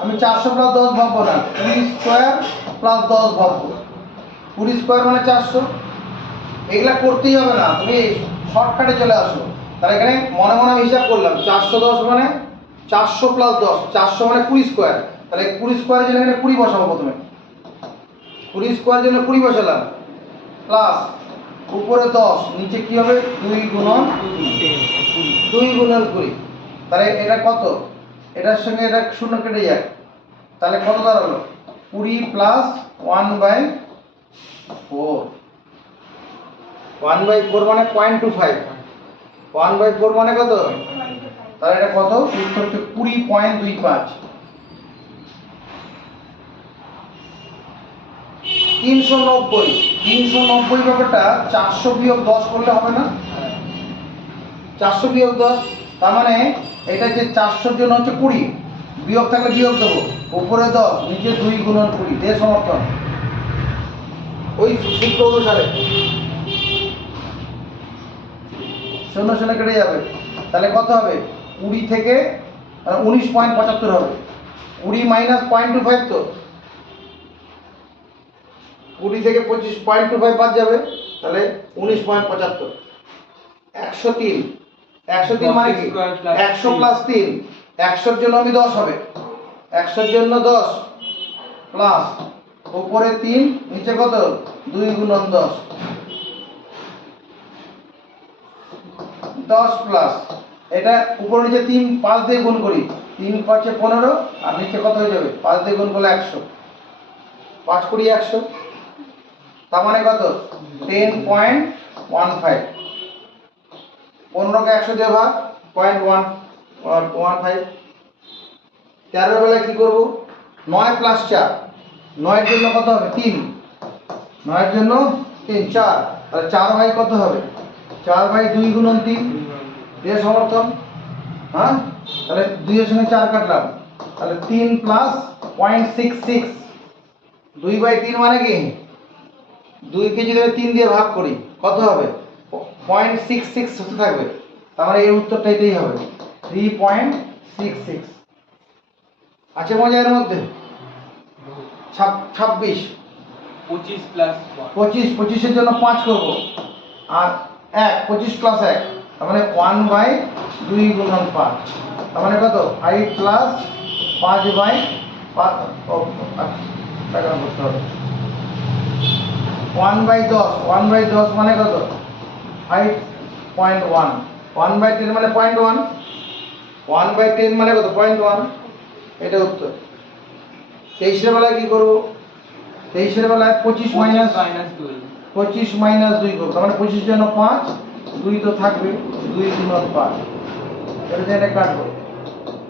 আমি 400 প্লাস 10 ভাববো না, 20 স্কোয়ার প্লাস 10 ভাববো, 20 স্কোয়ার মানে 400, এগুলা করতেই হবে না, তুমি শর্টকাটে চলে আসো। তাহলে এখানে মনে মনে আমি হিসাব করলাম 410 মানে 400 প্লাস 10, 400 মানে 20 স্কোয়ার, তাহলে 20 স্কোয়ারের জন্য এখানে 20 বসাবো, প্রথমে 20 স্কোয়ারের জন্য 20 বসালাম, প্লাস উপরে 10, নিচে কি হবে 2 গুণন 20, তাহলে এটা কত? এটার সঙ্গে এটা শূন্য কেটে যায়, তাহলে কত দাঁড়ালো? 20 প্লাস 1/4, 1/4 মানে 0.25, 1/4 মানে কত? তাহলে এটা কত? উত্তর হচ্ছে 20.25। 390 ব্যাপারটা 400 বিয়োগ 10 করলে হবে না? 400 বিয়োগ 10, তার মানে এটা যে 400-র জন্য হচ্ছে 20, বিয়োগ থাকলে বিয়োগ দেবো, উপরে 10 নিচে 2 গুণন 20 দিয়ে সমর্থন, ওই সূত্র অনুসারে 0 0 কেটে যাবে, তাহলে কত হবে? 20 থেকে 19.75 হবে, 20 মাইনাস 0.25, তো 20 থেকে 25.25 বাদ যাবে, তাহলে 19.75, 103, 103 মানে কি 100 প্লাস 3, 100-র জন্য আমি 10 হবে, 100-র জন্য 10 প্লাস উপরে 3 নিচে কত 2 গুণন 10, 10 প্লাস এটা উপরে নিচে 3 5 দিয়ে গুণ করি, 3 5 15, আর নিচে কত হয়ে যাবে 5 দিয়ে গুণ করলে 100, 5 কুড়ি 100, তার মানে কত 10.15, 15কে 100 দিয়ে ভাগ 0.115, 13 বেলায় কি করব? 9 প্লাস 4, 9-এর জন্য কত হবে 3, 9-এর জন্য 3 4, তাহলে 4/, কত হবে 4/2 গুণন 3 দিয়ে সমর্থন, হ্যাঁ তাহলে 2 এর সঙ্গে 4 কাটলাম, তাহলে 3 প্লাস 0.66, 2/3 মানে কি 2 কে যদি আমি 3 দিয়ে ভাগ করি কত হবে 0.66 হতে থাকবে, তার মানে এই উত্তরটা এটাই হবে 3.66। আছে মজা এর মধ্যে? 26, 25 প্লাস 25-এর জন্য 5 করব, আর 1 25 প্লাস 1, তার মানে 1/2 গুণন 5, তার মানে কত 5 প্লাস 5/5, টাকা করতে হবে 1/10, 1/10 মানে কত 5.1, 1/10 মানে 0.1, 1/10 মানে কত 0.1, এটা উত্তর। 23-এর বেলায় কি করব? 23-এর বেলায় 25 মাইনাস 2 করব, তার মানে 25-এর জন্য 5, 2 তো থাকবে, 2 গুণন 5, এটা যেটা কাটবো,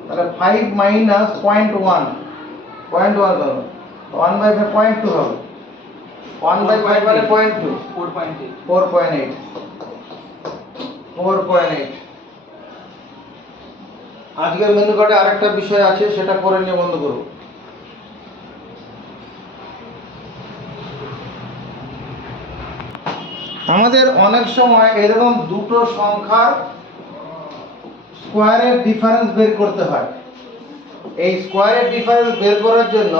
তাহলে 5 মাইনাস 0.1, 0.1 হবে, 1/5 0.2 হবে, 1/5 মানে 0.2 4.8 4.8 4.8 আজকের মেনু কার্ডে আরেকটা বিষয় আছে, সেটা করে নিয়ে বন্ধ করব। আমাদের অনেক সময় এরকম দুটো সংখ্যার স্কোয়ারের ডিফারেন্স বের করতে হয়। এই স্কোয়ারের ডিফারেন্স বের করার জন্য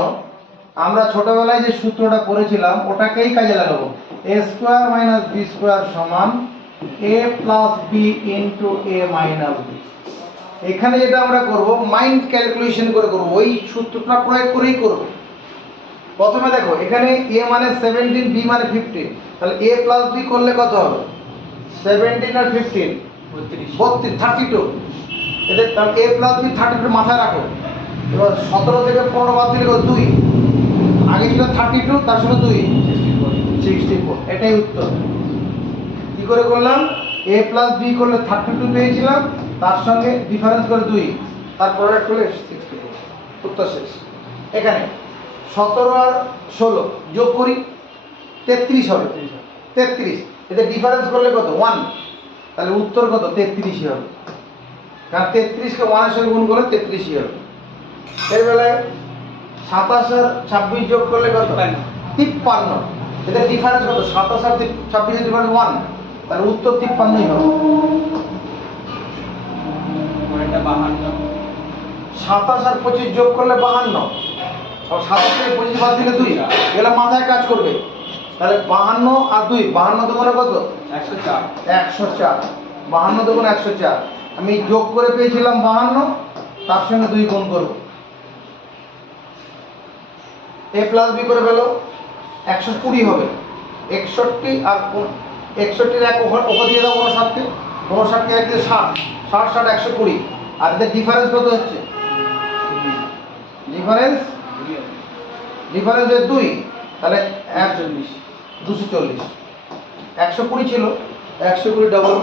আমরা ছোটবেলায় যে সূত্রটা পড়েছিলাম ওটাকেই কাজে লাগাবো। a square minus B square সমান a plus B into a minus B. এখানে যেটা আমরা করব মাইন্ড ক্যালকুলেশন করে করব, ওই সূত্রটা প্রয়োগ করেই করব। প্রথমে দেখো এখানে a মানে 17, b মানে 15, তাহলে a প্লাস b করলে কত হবে? 17 আর 15 32, 32। এদের তাহলে a প্লাস b 32 মাথায় রাখো। এবার 17 থেকে 15 বাদ দিলে কত? 2। আগে ছিল 32, তার সঙ্গে 2 64। এটাই উত্তর। কি করে করলাম? a প্লাস b করলে 32 পেয়েছিলাম, তার সঙ্গে ডিফারেন্স করে 2, তারপরে করলে 64। উত্তর শেষ। এখানে 17 আর 16 যোগ করি, 33 হবে। 33 এতে ডিফারেন্স করলে কত? 1, তাহলে উত্তর কত? 33ই হবে, কারণ 33কে 1 এর সঙ্গে গুণ করলে 33ই হবে। এর বেলায় 27 আর 26 যোগ করলে কত? 53। এতে ডিফারেন্স কত? 27 আর 26 এর ডিফারেন্স 1, তাহলে উত্তর 53ই হবে। পরেরটা 52 27 আর 25 যোগ করলে 52, আর 27 থেকে 25 বাদ দিলে 2, এগুলো মাথায় কাজ করবে। তাহলে 52 আর 2, 52 দুগুণে কত? 104 104। 52 দুগুণে 104। আমি যোগ করে পেয়েছিলাম 52, তার সঙ্গে 2 গুণ করব। a প্লাস b করে ফেলো, 120 হবে। 61 আর 61 এক ওপর দিয়ে দাও 59কে, 59কে এক দিয়ে 60, 60 60 120। আর এদের ডিফারেন্স কত হচ্ছে? ডিফারেন্স এর 2, তাহলে 240। 120 ছিল, 120 ডাবল।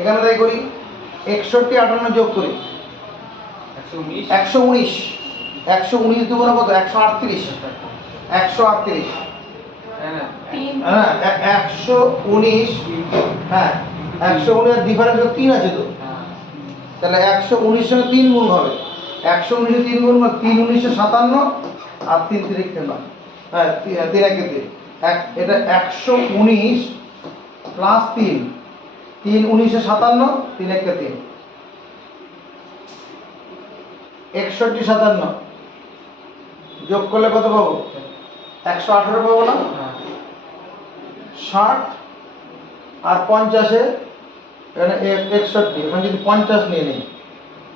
এখানে তাই করি 61 58 যোগ করি 119 119 দুগুণে কত? 138। 138 হ্যাঁ 119, হ্যাঁ 119 এর ডিফারেন্স 3 আছে তো, তাহলে 119 সঙ্গে 3 গুণ হবে। 119 এ 3 গুণ মানে 3 19 57 আর 3 3 9, হ্যাঁ 3 1 3। এটা 119 প্লাস 3, 3 19 এ 57, 3 1 3, 61 57 যোগ করলে কত পাবো? 118 পাবো না? 60 আর 50 এখানে 61, এখানে যদি 50 নিয়ে নিই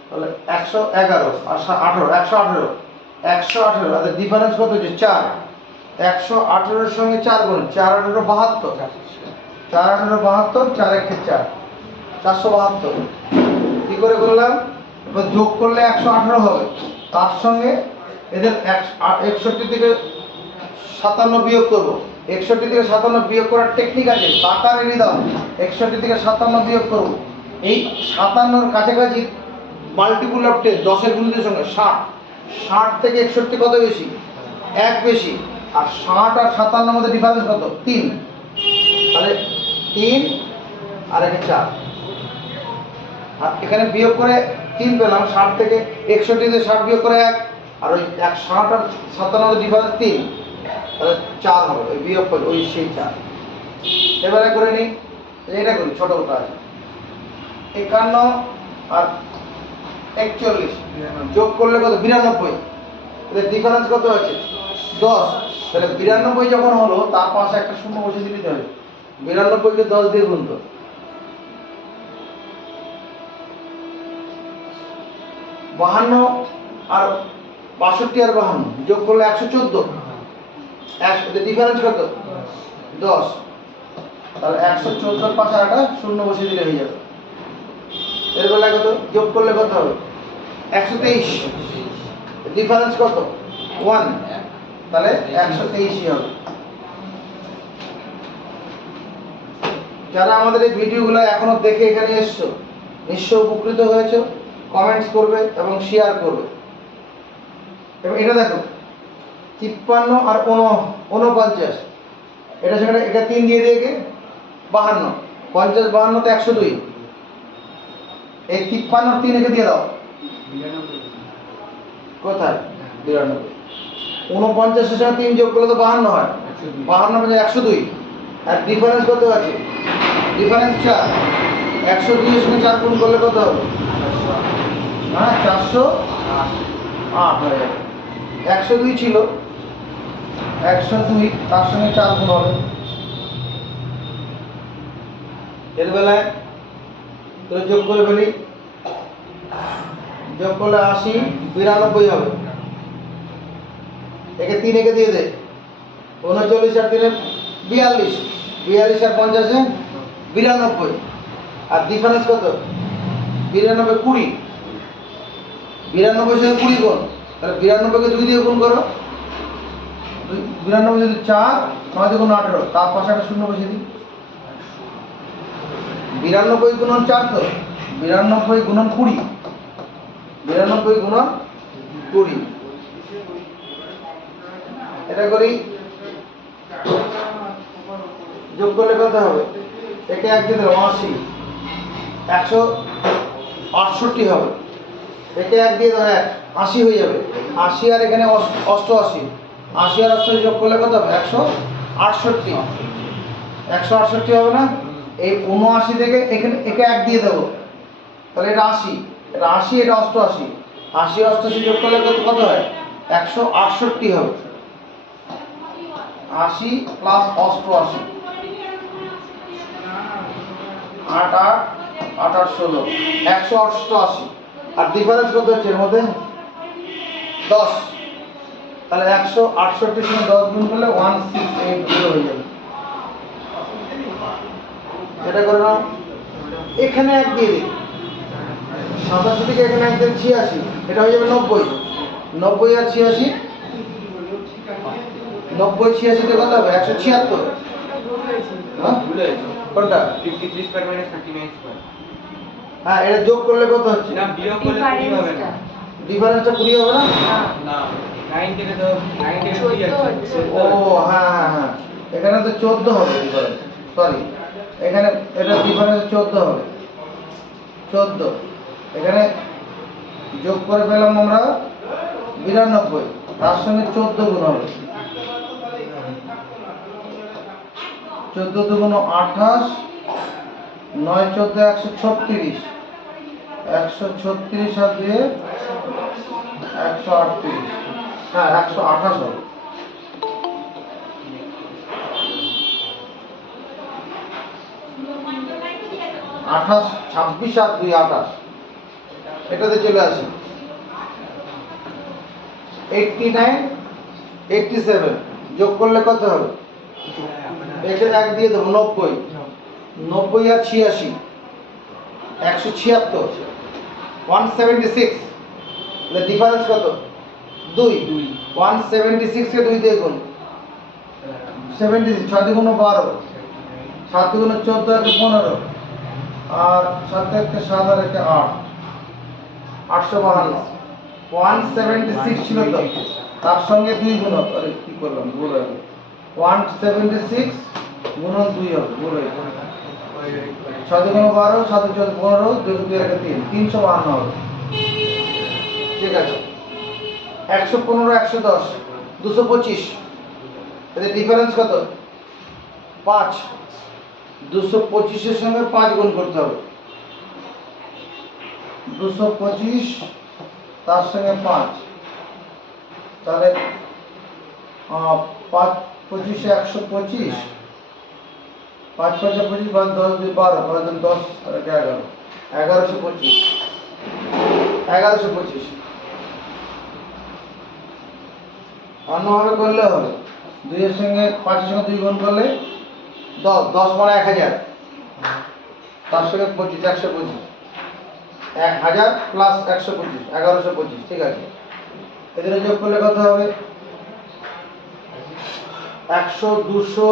তাহলে 111 আর 18, 118 118। আর ডিফারেন্স কত হচ্ছে? 4। 118 এর সঙ্গে 4 গুণ, 4 18 72, 4 18 72, 4 1 4, 472। কি করে করলাম? এবার যোগ করলে 118 হবে, তার সঙ্গে এদের 61 থেকে 57 বিয়োগ করব। 61 থেকে 57 বিয়োগ করার টেকনিক আছে, টাকা রেডি দাও। 61 থেকে 57 বিয়োগ করব, এই 57 কাছাকাছি মাল্টিপুল অফ 10, 10 এর গুণিতের সঙ্গে 60। 60 থেকে 61 কত বেশি? 1 বেশি। আর 60 আর 57 মধ্যে ডিফারেন্স কত? 3, তাহলে 3 আর 1 4। আর এখানে বিয়োগ করে 3 পেলাম। 60 থেকে 61 থেকে 60 বিয়োগ করে 1, আর ওই 60 আর 57 মধ্যে ডিফারেন্স 3, তাহলে 4 হবে। ওই বিয়োগ করে ওই সেই 4। এবারে করে নিই, এটা করি ছোট কথা আছে। 51 আর 41 যোগ করলে কত? 92। এদের ডিফারেন্স কত আছে? 10। তাহলে 92 যখন হলো, তার পাশে একটা শূন্য বসিয়ে দিতে হবে। 92কে 10 দিয়ে গুণ করো, 52 আর 62 আর 52 যোগ করলে 114। এদের ডিফারেন্স কত? 10। তাহলে 114 এর পাশে একটা শূন্য বসিয়ে দিলে হয়ে যাবে। এর বেলা কত? যোগ করলে কত হবে? 123। ডিফারেন্স কত? 1, তাহলে 123ই হবে। যারা আমাদের এই ভিডিওগুলো এখনো দেখে এখানে এসছো, নিশ্চয় উপকৃত হয়েছে। কমেন্টস করবে এবং শেয়ার করবে। এবং এটা দেখো, 53 আর 49, এটা সেখানে এটা 3 দিয়ে দিয়ে 52, 50 52 তো 102, এই 53 আর 3 একে দিয়ে দাও কোথায় 92, 49 এর সঙ্গে 3 যোগ করলে তো 52 হয়, 52 মানে 102, আর ডিফারেন্স কত আছে, ডিফারেন্স 4, 102 এর সঙ্গে 4 গুণ করলে কত হবে, হ্যাঁ 408 হয়ে যাবে। 102 ছিল, 102 তার সঙ্গে 4 গুণ হবে, এর বেলায় তো যোগ করে ফেলি, যোগ করলে 80 92 হবে, একে 3 একে দিয়ে দে, 39 আর 3 42, 42 আর 50 92, আর ডিফারেন্স কত 92 20, 92 সঙ্গে 20 গুণ, তাহলে 92 কে 2 দিয়ে গুণ করো, 92 যদি 4 9 দিয়ে গুণ 18, তার পাশে একটা শূন্য বসিয়ে দিই, 92 গুণন 4 তো 92 গুণন 20, 92 গুণন 20, এটা করি, যোগ করলে কত হবে, একে 1 দিয়ে দাও 80, 168 হবে, একে 1 দিয়ে দাও 1, 80 হয়ে যাবে, 80 আর এখানে 88, 80 আর 88 যোগ করলে কত হবে 168, 168 হবে না, এই 79 থেকে এখানে একে 1 দিয়ে দেবো, তাহলে এটা 80, এটা 80, এটা 88, 80 88 যোগ করলে কত হয় 168 হবে, 80 প্লাস 88, 8 8 8 8 16, 188, আর ডিফারেন্স কত হচ্ছে এর মধ্যে 10, তাহলে 168 এর সঙ্গে 10 গুণ করলে 1680 হয়ে যাবে, এটা করে নাও, এখানে 1 দিয়ে দিই, 87 থেকে এখানে 1 দিয়ে 86, এটা হয়ে যাবে 90, 90 আর 86, 90 86 তে কত হবে 176, হ্যাঁ কোনটা 53 স্কয়ার মাইনাস 39 স্কয়ার, হ্যাঁ এটা যোগ করলে কত হচ্ছে না বিয়োগ করলে 20 হবে না, ডিফারেন্সটা 20 হবে না, না 9 থেকে তো 9 থেকে 20 যাচ্ছে, ও হ্যাঁ হ্যাঁ হ্যাঁ, এখানে তো 14 হবে ডিফারেন্স, সরি এখানে এটা ডিফারেন্স 14 হবে, 14, এখানে যোগ করে পেলাম আমরা 92, তার সঙ্গে 14 গুণ হবে, 14 দুগুণ 28, 9 14 136, 136 আর দিয়ে 138, হ্যাঁ 128 হবে, আঠাশ 26 আর 2 28, এটাতে চলে আসি 89 87 যোগ করলে কত হবে, এখানে 1 দিয়ে দেবো 90, 90 আর 86 176, 176, তাহলে ডিফারেন্স কত 2, 176 কে 2 দিয়ে গুণ, 76, 6 দিয়ে গুণ 12, 7 দিয়ে গুণ 14 আর 15, আর 7 থেকে 7 আর 8, 852, 176 ছিল তো, তার সঙ্গে 2 গুণ, আরে কি করলাম ভুল হয়ে গেল, 176 গুণন 2 হবে, ভুল হয়ে গেল, 6 দিয়ে গুণ 12, 7 দিয়ে 14 15, 2 দিয়ে 3, 352 হবে, ঠিক আছে, 115 110 225, এদের ডিফারেন্স কত 5, 225 এর সঙ্গে 5 গুণ করতে হবে, 225 তার সঙ্গে 5, তাহলে 5 25 125, 5 5 25, 5 10 2 12, 5 10 আর 11, 1125, 1125, অন্যভাবে করলে হবে, 2 এর সঙ্গে 5 এর সঙ্গে 2 গুণ করলে 10, 10 মানে 1000, তার সঙ্গে 25 125, 1000 প্লাস 125 1125, ঠিক আছে, এদের যোগ করলে কত হবে 100 200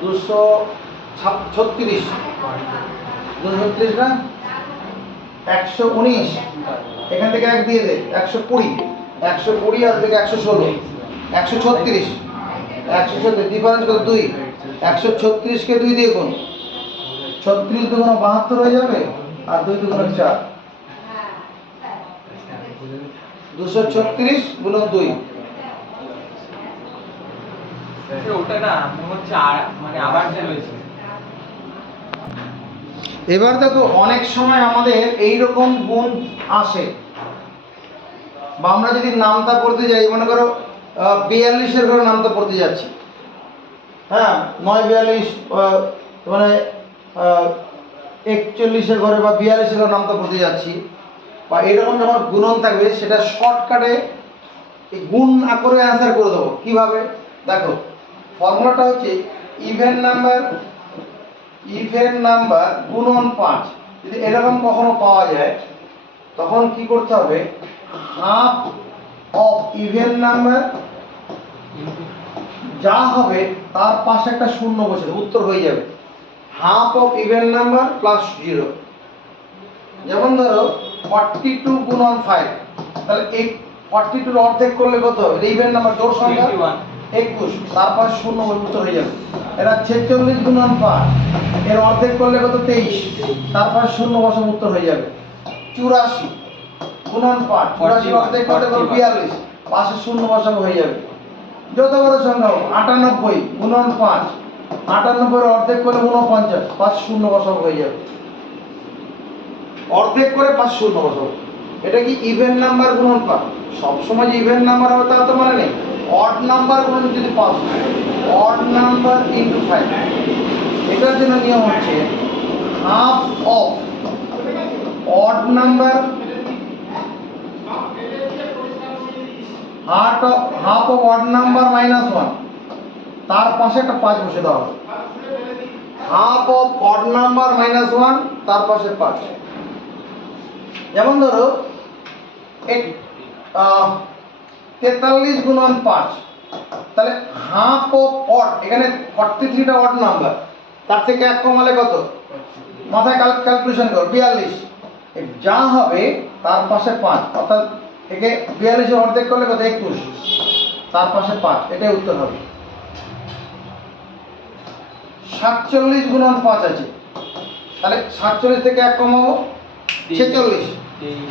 236, 236 না 119, এখান থেকে 1 দিয়ে দে 120, 120 আর থেকে 116, 136, 136 ডিফারেন্স কত 2, 136 কে 2 দিয়ে গুণ, 36 দুগুণ 72 হয়ে যাবে আর 2 দুগুণ 4, 236 গুণ 2। ওটা না মনে হচ্ছে মানে আবার চলেছে। এবার দেখো অনেক সময় আমাদের এই রকম গুণ আসে, বা আমরা যদি নামতা পড়তে যাই, মনে করো 42-এর ঘরে নামতা পড়তে যাচ্ছি, হ্যাঁ 9 42 মানে 41-এর ঘরে বা 42-এর ঘরে নামতা পড়তে যাচ্ছি, বা এরকম যখন গুণন থাকবে সেটা শর্টকাটে এই গুণ না করে অ্যান্সার করে দেবো। কিভাবে দেখো, ফর্মুলাটা হচ্ছে ইভেন নাম্বার গুণন 5। যদি এরকম কখনো পাওয়া যায় তখন কি করতে হবে, হাফ অফ ইভেন নাম্বার যা হবে তার পাশে একটা শূন্য বসে উত্তর হয়ে যাবে half of even number plus 0। যেমন ধরো 42 গুণন 5, তাহলে এই 42 অর্ধেক করলে কত হবে, ইভেন নাম্বার জোড় সংখ্যা 21, তারপর শূন্য উত্তর হয়ে যাবে। এরা 46 গুণন 5, এর অর্ধেক করলে কত 23, তারপর শূন্য বসাবো উত্তর হয়ে যাবে। 84 গুণন 5, 84 অর্ধেক করলে কত 42, পাশে শূন্য বসাবো হয়ে যাবে। যত বড় সংখ্যা হোক 98 গুণন 5, 98 এর অর্ধেক করলে 49, পাঁচ শূন্য বসাবো হয়ে যাবে। অর্ধেক করে পাঁচ শূন্য বসাবো। এটা কি ইভেন নাম্বার গুণন 5? সবসময় যে ইভেন নাম্বার হবে তা তো মানে নেই। অড নাম্বার গুণন যদি 5, অড নাম্বার ইনটু 5, এটার জন্য নিয়ম হচ্ছে half of odd number, half of odd number -1, তার পাশে একটা 5 বসে দেওয়া হবে। হাফ অফ অড নাম্বার -1, তার পাশে 5। যেমন ধরো 43 গুণন 5, তাহলে হাফ অফ অড, এখানে 43টা অড নাম্বার, তার থেকে 1 কমালে কত, মাথায় ক্যালকুলেশন করো 42, যা হবে তার পাশে 5, অর্থাৎ একে 42 এর অর্ধেক করলে কত 21, তার পাশে 5, এটাই উত্তর হবে। 47 গুণন 5 আছে, তাহলে 47 থেকে 1 কমাবো 46,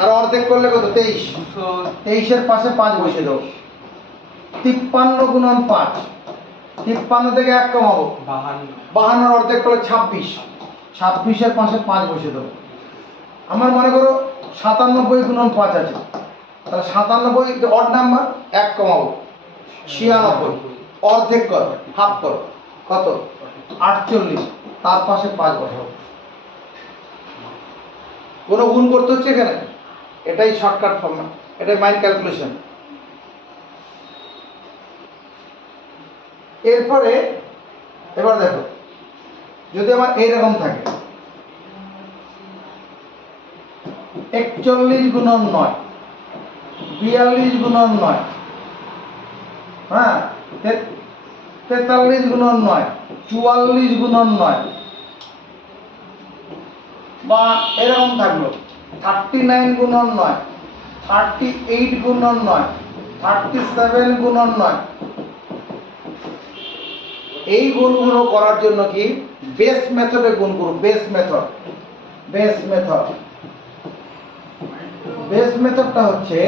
আর অর্ধেক করলে কত 23, 23 এর পাশে 5 বসিয়ে দেবো। 53 গুণন 5, 53 থেকে 1 কমাবো 52, অর্ধেক করলে 26, 26 এর পাশে 5 বসিয়ে দেবো। আমার মনে করো 97 গুণন 5 আছে, তাহলে 97 অড নাম্বার, 1 কমাবো 96, অর্ধেক করো হাফ করো কত 48, তার পাশে 5 বসাবো। কোনো গুণ করতে হচ্ছে এখানে, এটাই শর্টকাট ফর্মুলা, এটাই মাইন্ড ক্যালকুলেশন। এরপরে এবার দেখো, যদি আমার এইরকম থাকে 41 গুণন 9, 42 গুণন 9, হ্যাঁ 43 গুণন 9, 44 গুণন 9, বা এরকম থাকলো 39 গুণন 9, 38 গুণন 9, 37 গুণন 9। এই গুণগুলো করার জন্য কি বেস মেথডে গুণ করব, বেস মেথডটা হচ্ছে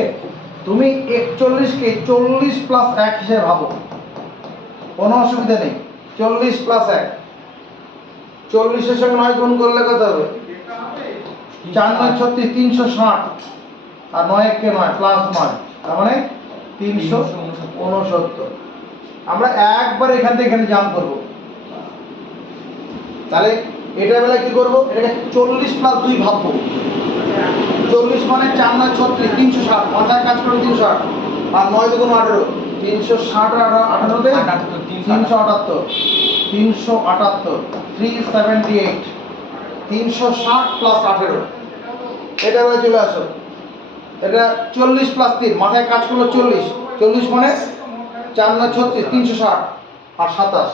তুমি 41 কে 40 প্লাস 1 হিসেবে ভাবো, কোনো অসুবিধা নেই। 40 প্লাস 1, 40 এর সঙ্গে 9 গুণ করলে কত হবে, 4 9 36, 360, আর 9 কে 9 প্লাস 9, তার মানে 369। আমরা একবার এখান থেকে এখানে জাম্প করব, তাহলে এটা বেলা কি করব, এটাকে 40 প্লাস 2 ভাববো। 40 মানে 4 9 36, 360, মাথায় কাজ করে 360, আর 9 দুগুণ 18, 360 আর 18 তে 378, 378, 360 প্লাস 18, এটা বেলা চলে আসো। এটা 40 প্লাস 3, মাথায় কাজ করলো 40, 40 মানে 4 9 36, 360 আর 27,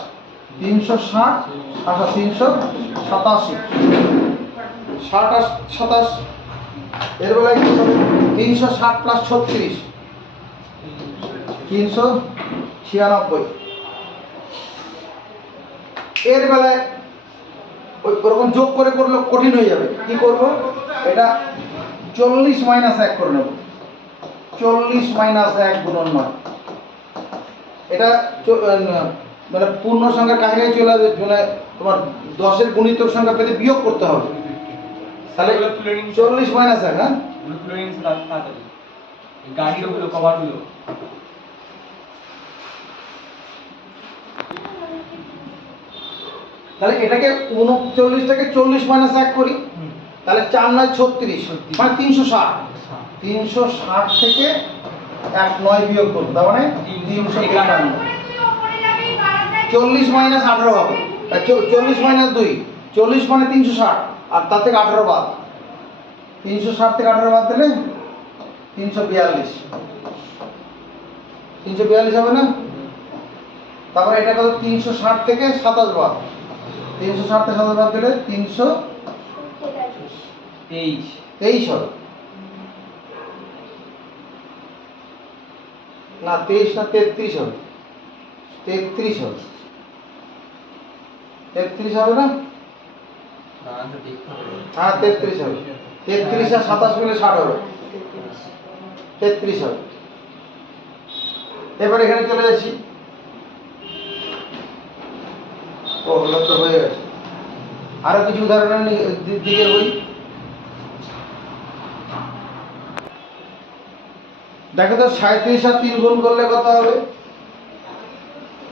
360 আর 387, 60 আর 27, এর বেলায় কি হবে 360 প্লাস 36, 396। এর বেলায় ওরকম যোগ করে করলে কঠিন হয়ে যাবে, কি করব, এটা 40 মাইনাস 1 করে নেব। 40 মাইনাস 1 গুণন 9, এটা মানে পূর্ণ সংখ্যার কাহিনী চলে আসবে, মানে তোমার 10-এর গুণিতক সংখ্যা পেতে বিয়োগ করতে হবে। তাহলে 40 মাইনাস 1, হ্যাঁ তুলে নিন তাড়াতাড়ি, গাড়ির ওগুলো কভারগুলো। তাহলে এটাকে 39টাকে 40 মাইনাস 1 করি, তাহলে 4 9 36, মানে 360। 360 থেকে 1 9 বিয়োগ করব, তার মানে 351। 40 মাইনাস 18 হবে, 40 মাইনাস 2, 40 মানে 360, আর তার থেকে 18 বাদ, 360 থেকে 18 বাদ দিলে 342। 342 হবে না? তারপরে এটা কত, 360 থেকে 27 বাদ, 360 থেকে 27 বাদ দিলে 323 হবে। না 23 না 33 হবে, 33 হবে, 33 হবে না? হ্যাঁ 33 হবে, 33 আর 27 মিলে 60 হবে, 33 হবে। এবার এখানে চলে যাচ্ছি, ও হলো তো হয়ে গেছে। আরো কিছু উদাহরণের দিকে বই, দেখো তো 37 আর 3 গুণ করলে কত হবে?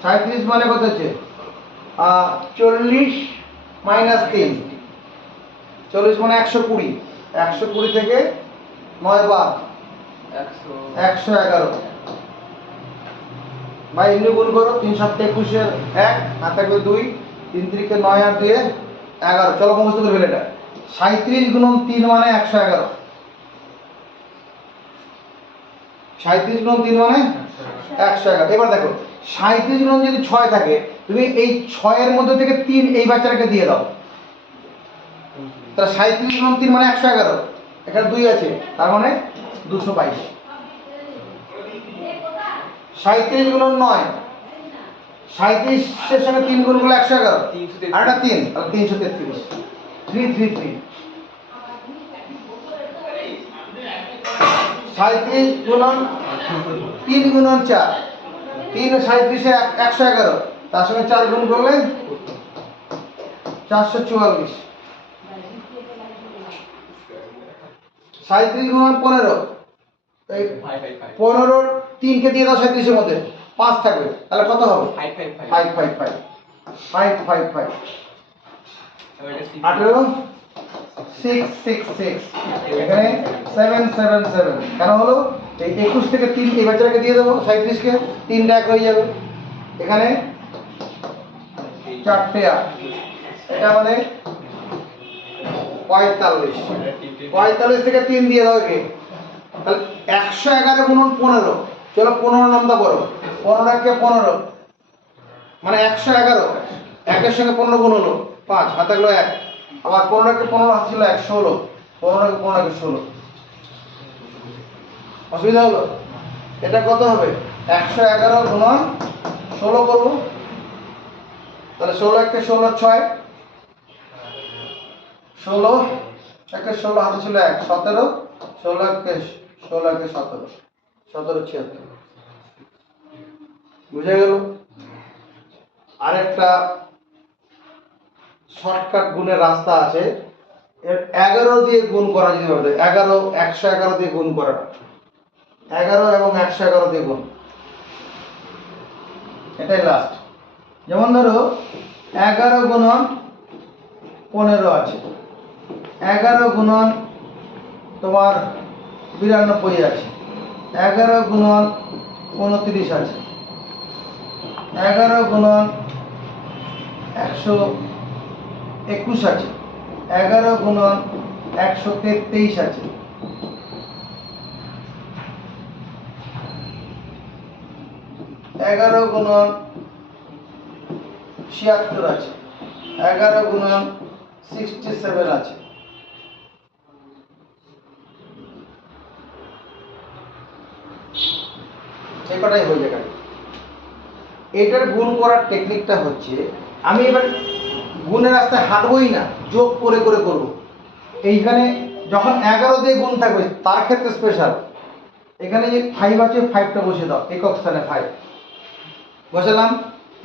37 মানে কত হচ্ছে, 40 মাইনাস 3, 40 মানে 120, 120 থেকে 9 বাদ 111। ভাই এমনি গুণ করো, 3 7 21 এর 1 আর থাকবে 2, 3 3 কে 9 আর 2 এ 11। চলো মুখস্থ করে ফেলে এটা, 37 গুণন 3 মানে 111। 37 গুণন 3 মানে 111। এবার দেখো 37 গুণন যদি 6 থাকে, তুমি এই 6 এর মধ্যে থেকে 3 এই বাচ্চাটাকে দিয়ে দাও, তাহলে 37 গুণন 3 মানে 111, এখানে 2 আছে, তার মানে 222। 37 গুণন 9, 37 এর সঙ্গে 3 গুণ করলে 111, আর একটা 3, তাহলে 333। 333। 37 গুণন 3 গুণন 4, 3 37 এ 111, তার সঙ্গে 4 গুণ করলে 444। 37 গুণন 15, এই 15 3 কে দিয়ে দাও 37 এর মধ্যে, 5 থাকবে, তাহলে কত হবে? 555। 555। 18 666, এখানে 777। কেন হলো? এই 21 থেকে 3 এই বাচ্চাটাকে দিয়ে দেবো, 37 কে 3 ডাক হয়ে যাবে, এখানে 4টে 8, এটা মানে 45। 45 থেকে 3 দিয়ে দাও একে, তাহলে 111 গুণন 15। চলো 15 নামটা করো, 15 কে 15 মানে 111, 1 এর সঙ্গে 15 গুণ হলো 5, হাতে গেলো 1, আবার 15 কে 15 হাতে ছিল 1, 16, 15 কে 15 কে 16। অসুবিধা হলো? এটা কত হবে? 111 গুণন 16 করবো, তাহলে 16 কে 16 6, 16 একে 16 হাতে ছিল 1, 17, 16 কে 17, 17 76। বুঝা গেল? আরেকটা শর্টকাট গুণের রাস্তা আছে, এর 11 দিয়ে গুণ করা যেতে পারে। 11 111 দিয়ে গুণ করা, 11 এবং 111 দিয়ে গুণ, এটাই লাস্ট। যেমন ধরো 11 গুণন 15 আছে, 11 গুণন তোমার 92 আছে, 11 গুণন 29 আছে, 11 গুণন 121 আছে, 11 গুণন 123 আছে, 11 গুণন 76 আছে, 11 গুণন 67 আছে। এই কটাই হয়ে যাবে। এটার গুণ করার টেকনিকটা হচ্ছে, আমি এবার গুণের রাস্তায় হাঁটবই না, যোগ করে করে করব। এইখানে যখন 11 দিয়ে গুণ থাকবে তার ক্ষেত্রে স্পেশাল, এখানে যে 5 আছে 5টা বসে দাও, একক স্থানে 5 বসালাম।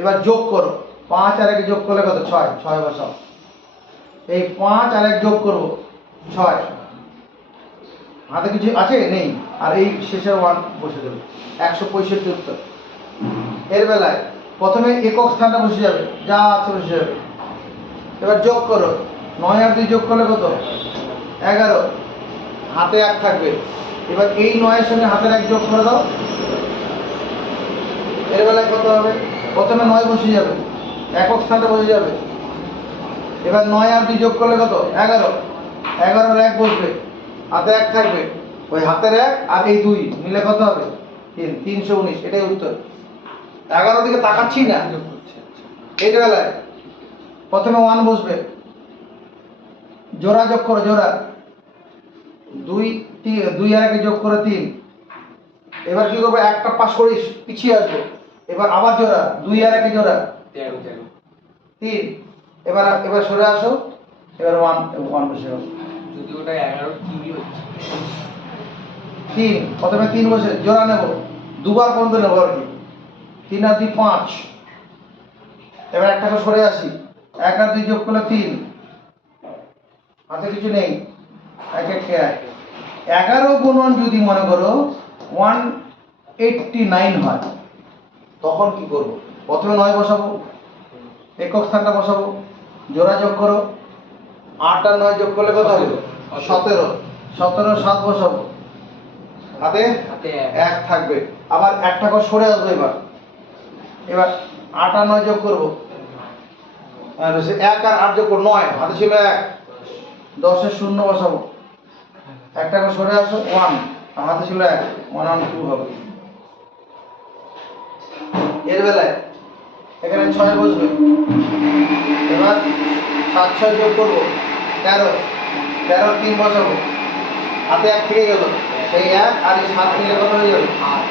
এবার যোগ করো, 5 আর 1 যোগ করলে কত? 6, 6 বসাও। এই 5 আর 1 যোগ করবো 6, হাতে কিছু আছে নেই, আর এই শেষের 1 বসে দেবে, 165 উত্তর। এর বেলায় প্রথমে একক স্থানটা বসে যাবে, যা আছে বসে যাবে। এবার যোগ করো, 9 আর 2 যোগ করলে কত? 11, হাতে 1 থাকবে। এবার এই 9 এর সঙ্গে হাতের 1 যোগ করে দাও, এর বেলায় কত হবে? প্রথমে 9 বসে যাবে, একক স্থানটা বসে যাবে। এবার 9 আর 2 যোগ করলে কত? 11, 11 আর 1 বসবে, হাতে 1 থাকবে। ওই হাতের 1 আর এই 2 মিলে কত হবে? 3, 319, এটাই উত্তর। 11 দিকে তাকাচ্ছি না। যোগ করছে, আচ্ছা। এই বেলায় প্রথমে 1 বসবে, জোড়া যোগ করো, জোড়া 2, 2 আর 1 যোগ করে 3। এবার কি করবো? একটা পাশ করিস, পিছিয়ে আসবো। এবার আবার জোড়া, 2 আর 1 জোড়া 13, 13। 3। এবার এবার সরে আসো, এবার 1 বসে যাবে। যদি ওটা 11 কিউবই হচ্ছে। 3, প্রথমে 3 বসে জোড়া নেব, দুবার পর্যন্ত নেবো আর কি। 3 আর 2 5। এবার একটা করে সরে আসি, 1 আর 2 যোগ করলে 3, হাতে কিছু নেই, 1 1 1। 11 গুণন যদি মনে করো 189 হয়, তখন কি করব? প্রথমে 9 বসাবো, একক স্থানটা বসাবো, জোড়া যোগ করো, 8 আর 9 যোগ করলে কত হবে? 17, 17 7 বসাবো, হাতে হাতে 1 থাকবে। আবার একটা করে সরে আসবো। এবার এবার 8 আর 9 যোগ করবো, আর 1 আর 8 যোগ করো 9, হাতে ছিল 1, 10 এর 0 বসাবো, একটা করে সরে আসো 1, আর হাতে ছিল 1, 1 আর 2 হবে। এর বেলায় এখানে 6 বসবে, এবার 7 6 যোগ করবো 13, 13 3 বসাবো, হাতে 1 থেকে গেল, সেই 1 আর এই 7 মিলে কত হয়ে যাবে? 8।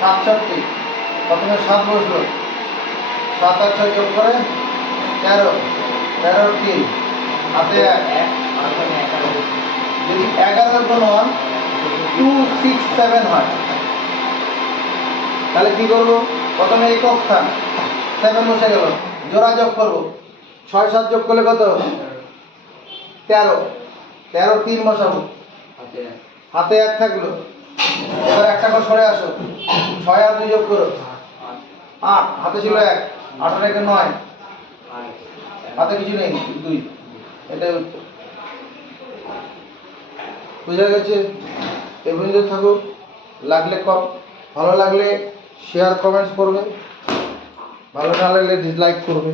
67, প্রথমে 7 বসলো, 7 আর 6 যোগ করে 13, 13 3, হাতে 1। আর ওখানে 11 হচ্ছে। যদি 11 গুণন 267 হয়, তাহলে কি করব? প্রথমে একক স্থান 7 বসে গেল, জোড়া যোগ করব, 6 7 যোগ করলে কত? 13, 13 3 বসাবো, হাতে হাতে 1 থাকলো। এবার একটা করে সরে আসো, 6 আর 2 যোগ করো, 8, হাতে ছিল 1, 8 আর 1 9, হাতে কিছু নেই 2, এটাই উত্তর। বুঝা গেছে? এই পর্যন্ত থাকুক। লাগলে ভালো লাগলে শেয়ার কমেন্টস করবে, ভালো না লাগলে ডিসলাইক করবে।